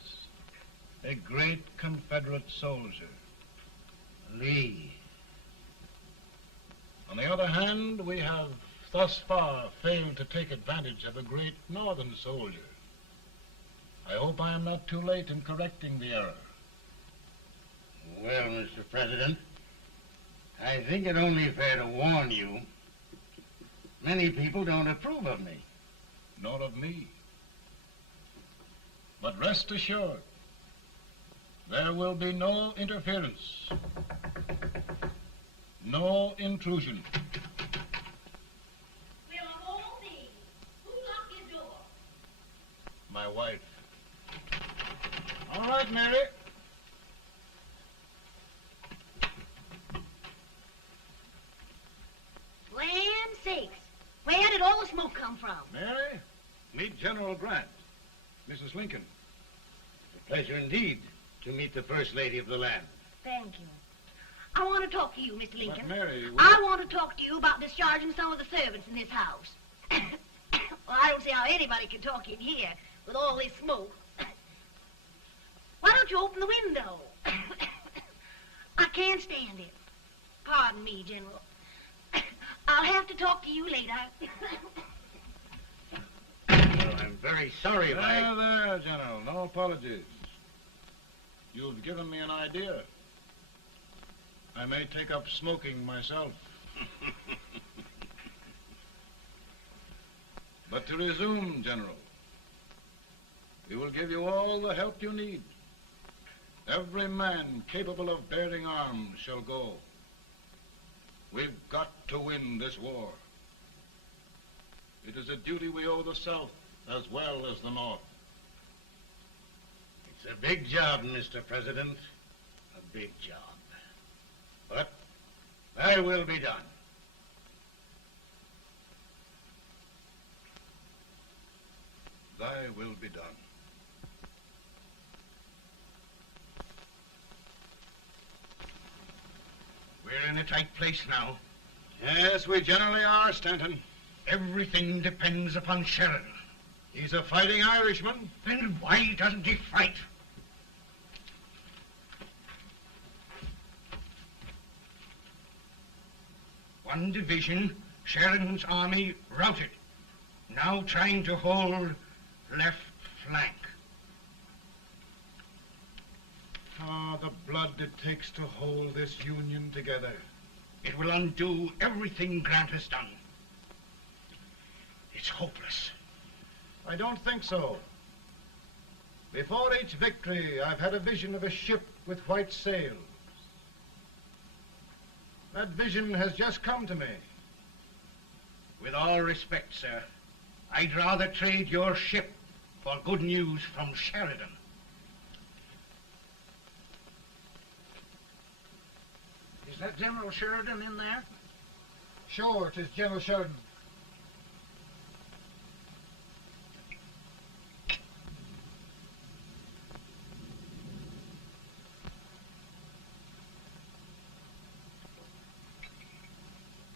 a great Confederate soldier, Lee. On the other hand, we have thus far failed to take advantage of a great Northern soldier. I hope I am not too late in correcting the error. Well, Mr. President, I think it only fair to warn you. Many people don't approve of me. Nor of me. But rest assured, there will be no interference, no intrusion. Well, of all things, who locked his door? My wife. All right, Mary. Land sakes, where did all the smoke come from? Mary, meet General Grant, Mrs. Lincoln. It's a pleasure indeed to meet the First Lady of the land. Thank you. I want to talk to you, Mr. Lincoln. But Mary, I want to talk to you about discharging some of the servants in this house. Well, I don't see how anybody can talk in here with all this smoke. Why don't you open the window? I can't stand it. Pardon me, General. I'll have to talk to you later. Well, I'm very sorry if I... There, General. No apologies. You've given me an idea. I may take up smoking myself. But to resume, General, we will give you all the help you need. Every man capable of bearing arms shall go. We've got to win this war. It is a duty we owe the South as well as the North. It's a big job, Mr. President. A big job. But thy will be done. Thy will be done. We're in a tight place now. Yes, we generally are, Stanton. Everything depends upon Sheridan. He's a fighting Irishman. Then why doesn't he fight? One division, Sheridan's army, routed. Now trying to hold left flank. Ah, the blood it takes to hold this Union together. It will undo everything Grant has done. It's hopeless. I don't think so. Before each victory, I've had a vision of a ship with white sails. That vision has just come to me. With all respect, sir, I'd rather trade your ship for good news from Sheridan. Is that General Sheridan in there? Sure, it is General Sheridan.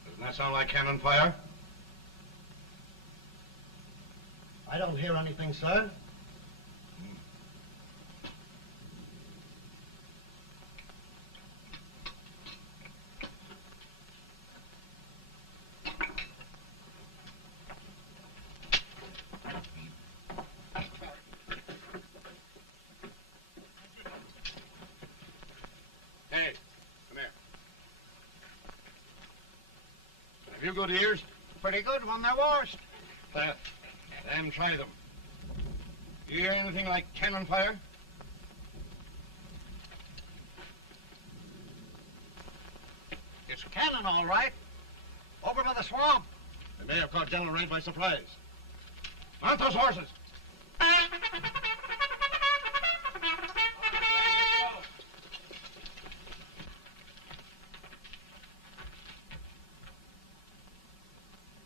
Doesn't that sound like cannon fire? I don't hear anything, sir. Hey, come here. Have you good ears? Pretty good when they're washed. Then try them. You hear anything like cannon fire? It's cannon, all right. Over by the swamp. They may have caught General Wright by surprise. Mount those horses!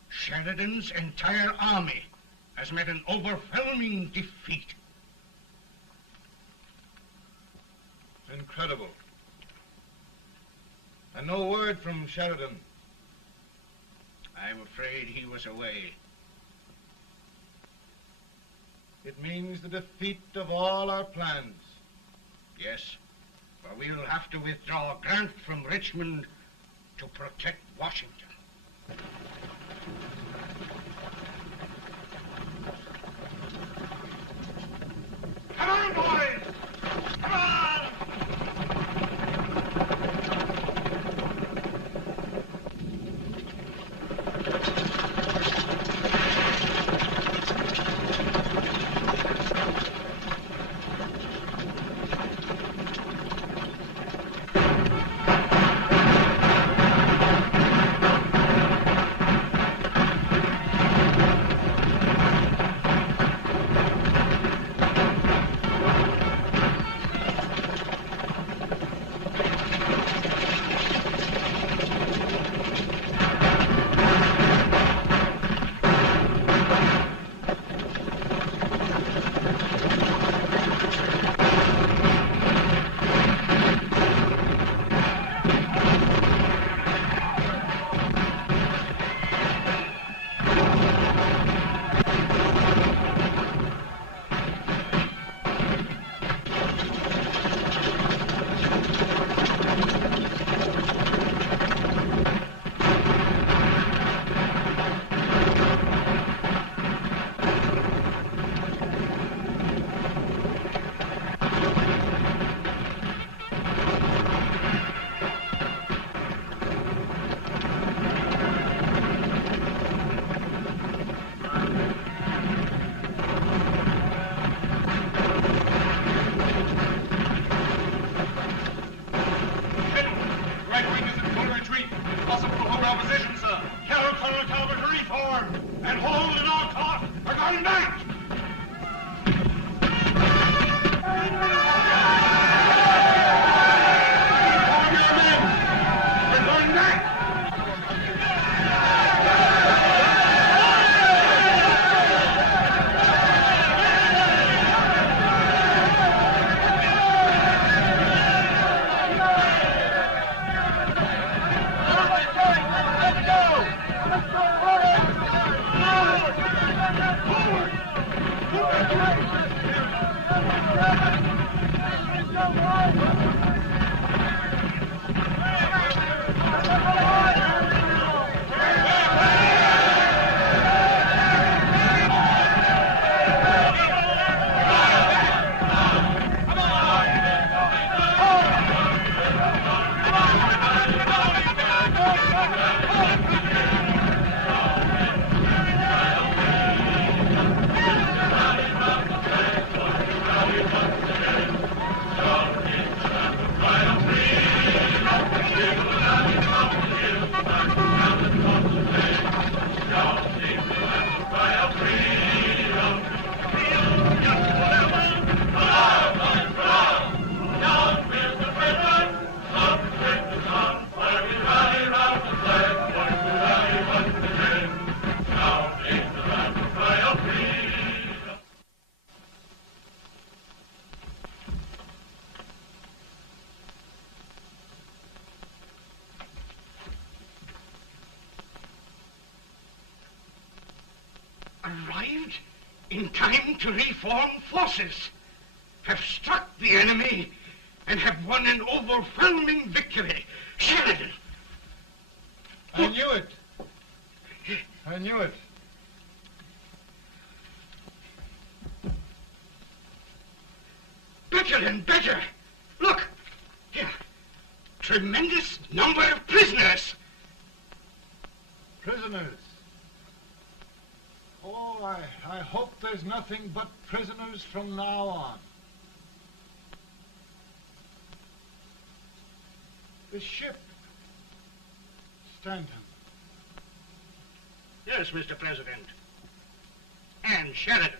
Sheridan's entire army has met an overwhelming defeat. Incredible. And no word from Sheridan. I'm afraid he was away. It means the defeat of all our plans. Yes, for we'll have to withdraw Grant from Richmond to protect Washington. Come on, boys! Come on! Arrived in time to reform forces, have struck the enemy, and have won an overwhelming victory. Sheridan! I knew it. I knew it. Better and better. Look, here. Tremendous number of prisoners. Prisoners. Oh, I hope there's nothing but prisoners from now on. The ship. Stanton. Yes, Mr. President. And Sheridan.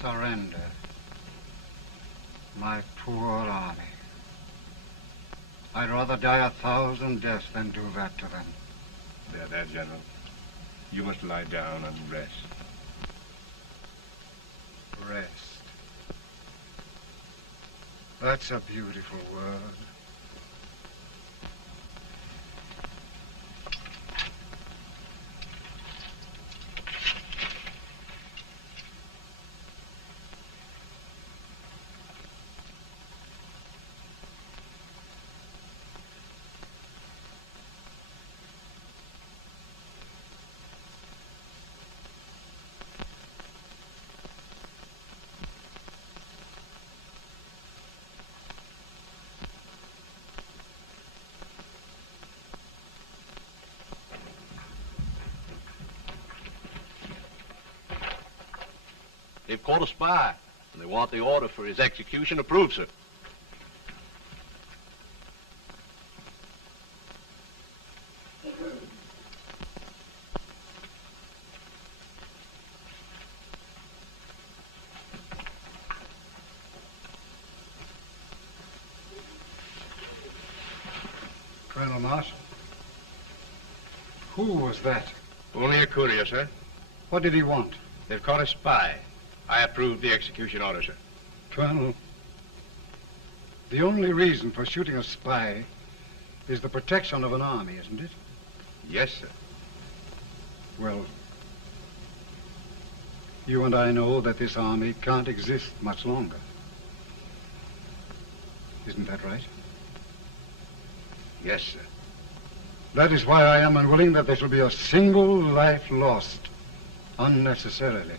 Surrender. My poor army. I'd rather die 1,000 deaths than do that to them. There, General. You must lie down and rest. Rest. That's a beautiful word. They've caught a spy, and they want the order for his execution approved, sir. Colonel Marshall, who was that? Only a courier, sir. What did he want? They've caught a spy. I approve the execution order, sir. Colonel, the only reason for shooting a spy is the protection of an army, isn't it? Yes, sir. Well, you and I know that this army can't exist much longer. Isn't that right? Yes, sir. That is why I am unwilling that there shall be a single life lost unnecessarily.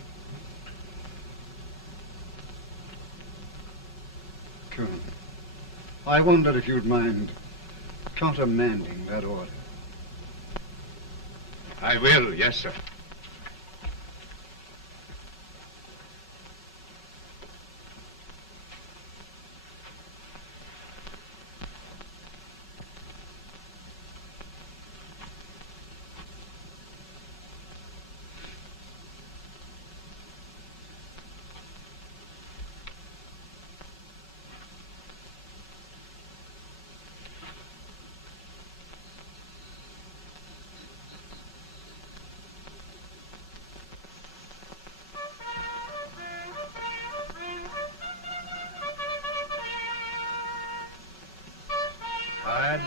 Colonel, I wonder if you'd mind countermanding that order. I will, yes, sir.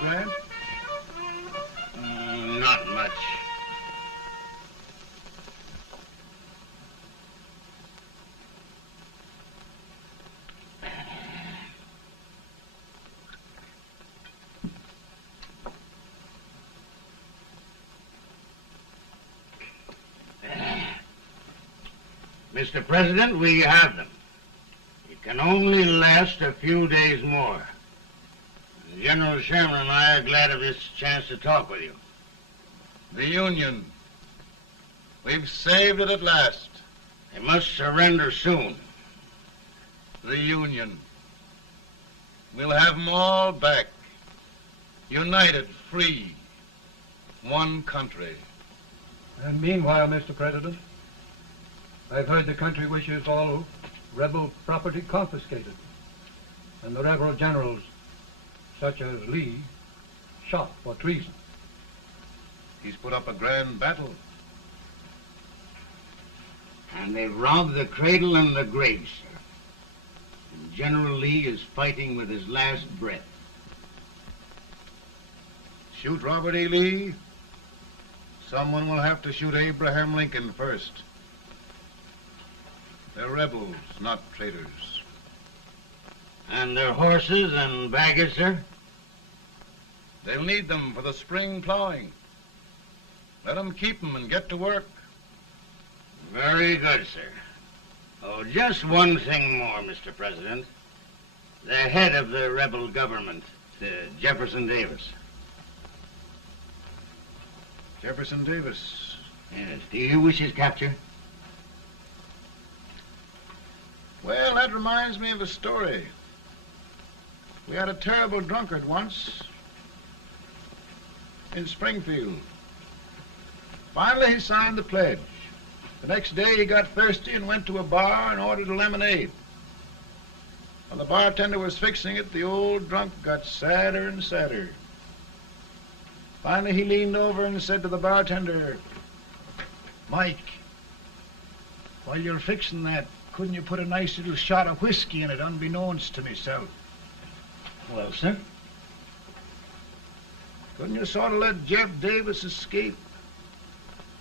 Grant? Not much. Mr. President, we have them. It can only last a few days more. General Sherman and I are glad of this chance to talk with you. The Union. We've saved it at last. They must surrender soon. The Union. We'll have them all back. United, free. One country. And meanwhile, Mr. President, I've heard the country wishes all rebel property confiscated, and the rebel generals, such as Lee, shot for treason. He's put up a grand battle. And they robbed the cradle and the grave, sir. And General Lee is fighting with his last breath. Shoot Robert E. Lee? Someone will have to shoot Abraham Lincoln first. They're rebels, not traitors. And their horses and baggage, sir? They'll need them for the spring plowing. Let them keep them and get to work. Very good, sir. Oh, just one thing more, Mr. President. The head of the rebel government, Jefferson Davis. Jefferson Davis? Yes. Do you wish his capture? Well, that reminds me of a story. We had a terrible drunkard once in Springfield. Finally, he signed the pledge. The next day, he got thirsty and went to a bar and ordered a lemonade. While the bartender was fixing it, the old drunk got sadder and sadder. Finally, he leaned over and said to the bartender, "Mike, while you're fixing that, couldn't you put a nice little shot of whiskey in it, unbeknownst to myself?" Well, sir? Couldn't you sort of let Jeff Davis escape,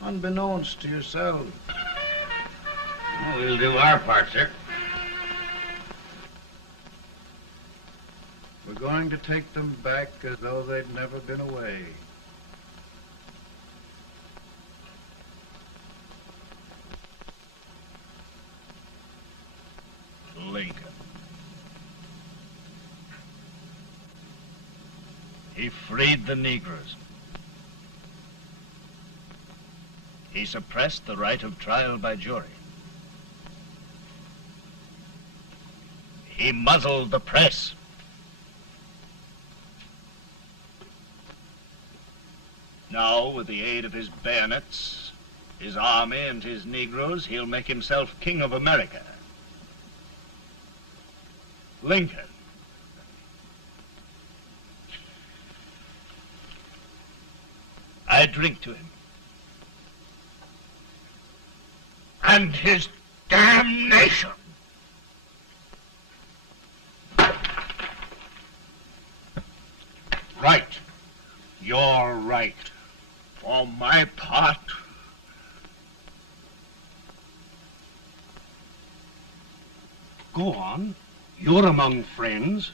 unbeknownst to yourself? Well, we'll do our part, sir. We're going to take them back as though they'd never been away. Lincoln. He freed the Negroes. He suppressed the right of trial by jury. He muzzled the press. Now, with the aid of his bayonets, his army, and his Negroes, he'll make himself king of America. Lincoln. I drink to him. And his damnation. Right. You're right. For my part, go on. You're among friends.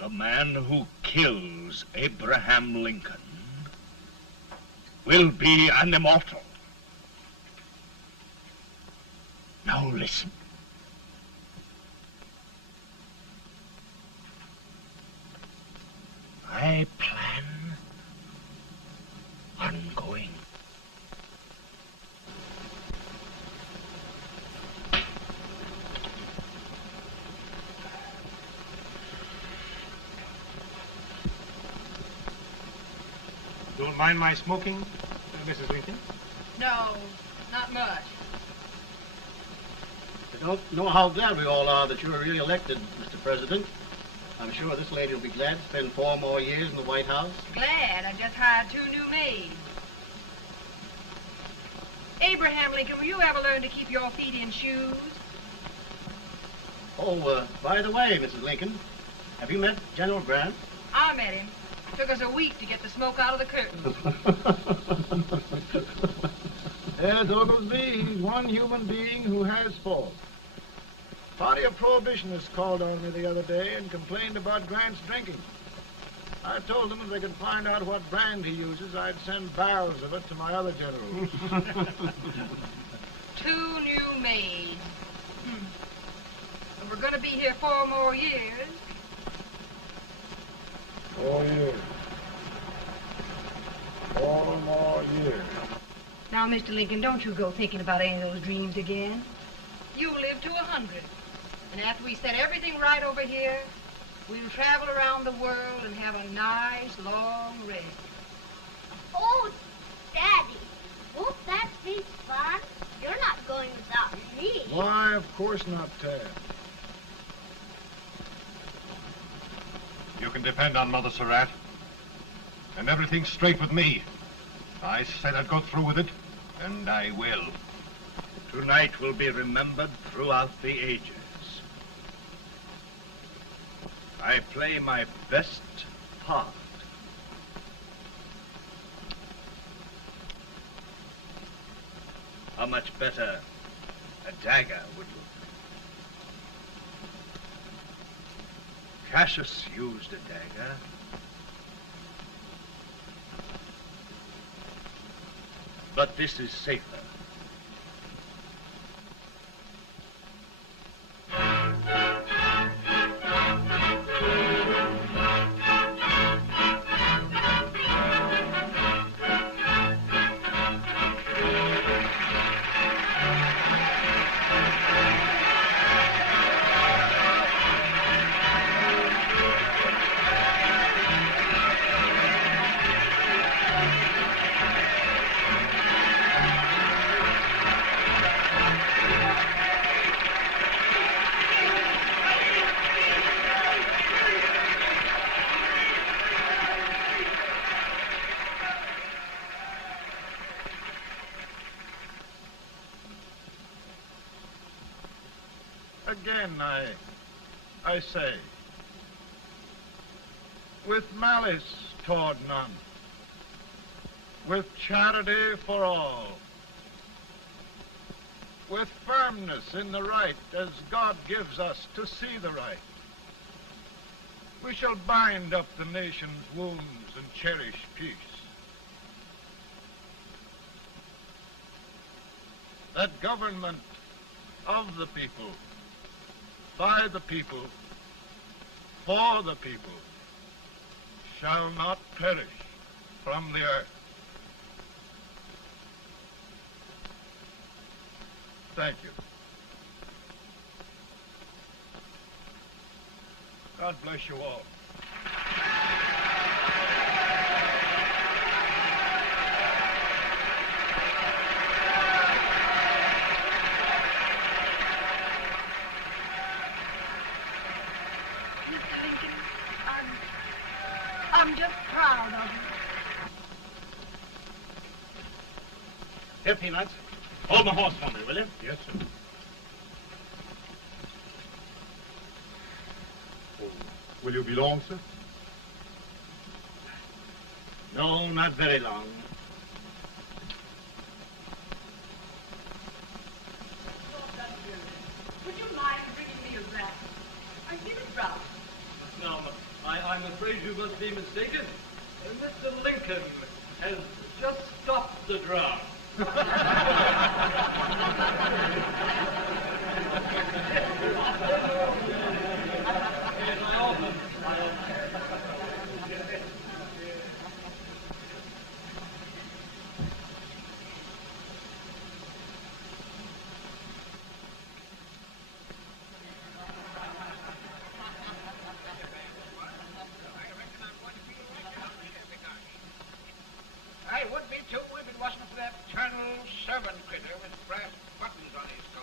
The man who kills Abraham Lincoln will be an immortal. Now listen. I plan on going. Don't mind my smoking, Mrs. Lincoln? No, not much. I don't know how glad we all are that you were re-elected, Mr. President. I'm sure this lady will be glad to spend 4 more years in the White House. Glad. I just hired 2 new maids. Abraham Lincoln, will you ever learn to keep your feet in shoes? Oh, by the way, Mrs. Lincoln, have you met General Grant? I met him. Took us a week to get the smoke out of the curtains. Yes, Oglesby, he's one human being who has faults. Party of Prohibitionists called on me the other day and complained about Grant's drinking. I told them if they could find out what brand he uses, I'd send barrels of it to my other generals. 2 new maids. And we're going to be here 4 more years. 4 years. 4 more years. Now, Mr. Lincoln, don't you go thinking about any of those dreams again. You'll live to 100. And after we set everything right over here, we'll travel around the world and have a nice, long rest. Oh, Daddy, won't that be fun? You're not going without me. Why, of course not, Tad. You can depend on Mother Surratt. And everything's straight with me. I said I'd go through with it, and I will. Tonight will be remembered throughout the ages. I play my best part. How much better a dagger would look. Cassius used a dagger. But this is safer. Again, I say, with malice toward none, with charity for all, with firmness in the right as God gives us to see the right, we shall bind up the nation's wounds and cherish peace. That government of the people, by the people, for the people, shall not perish from the earth. Thank you. God bless you all. I'm just proud of you. Here, Peanuts. Hold my horse for me, will you? Yes, sir. Oh, will you be long, sir? No, not very long. Would you mind bringing me a wrap? I feel it rough. No, I'm afraid you must be mistaken. Mr. Lincoln has just stopped drown. I would be too if it wasn't for that Colonel servant critter with brass buttons on his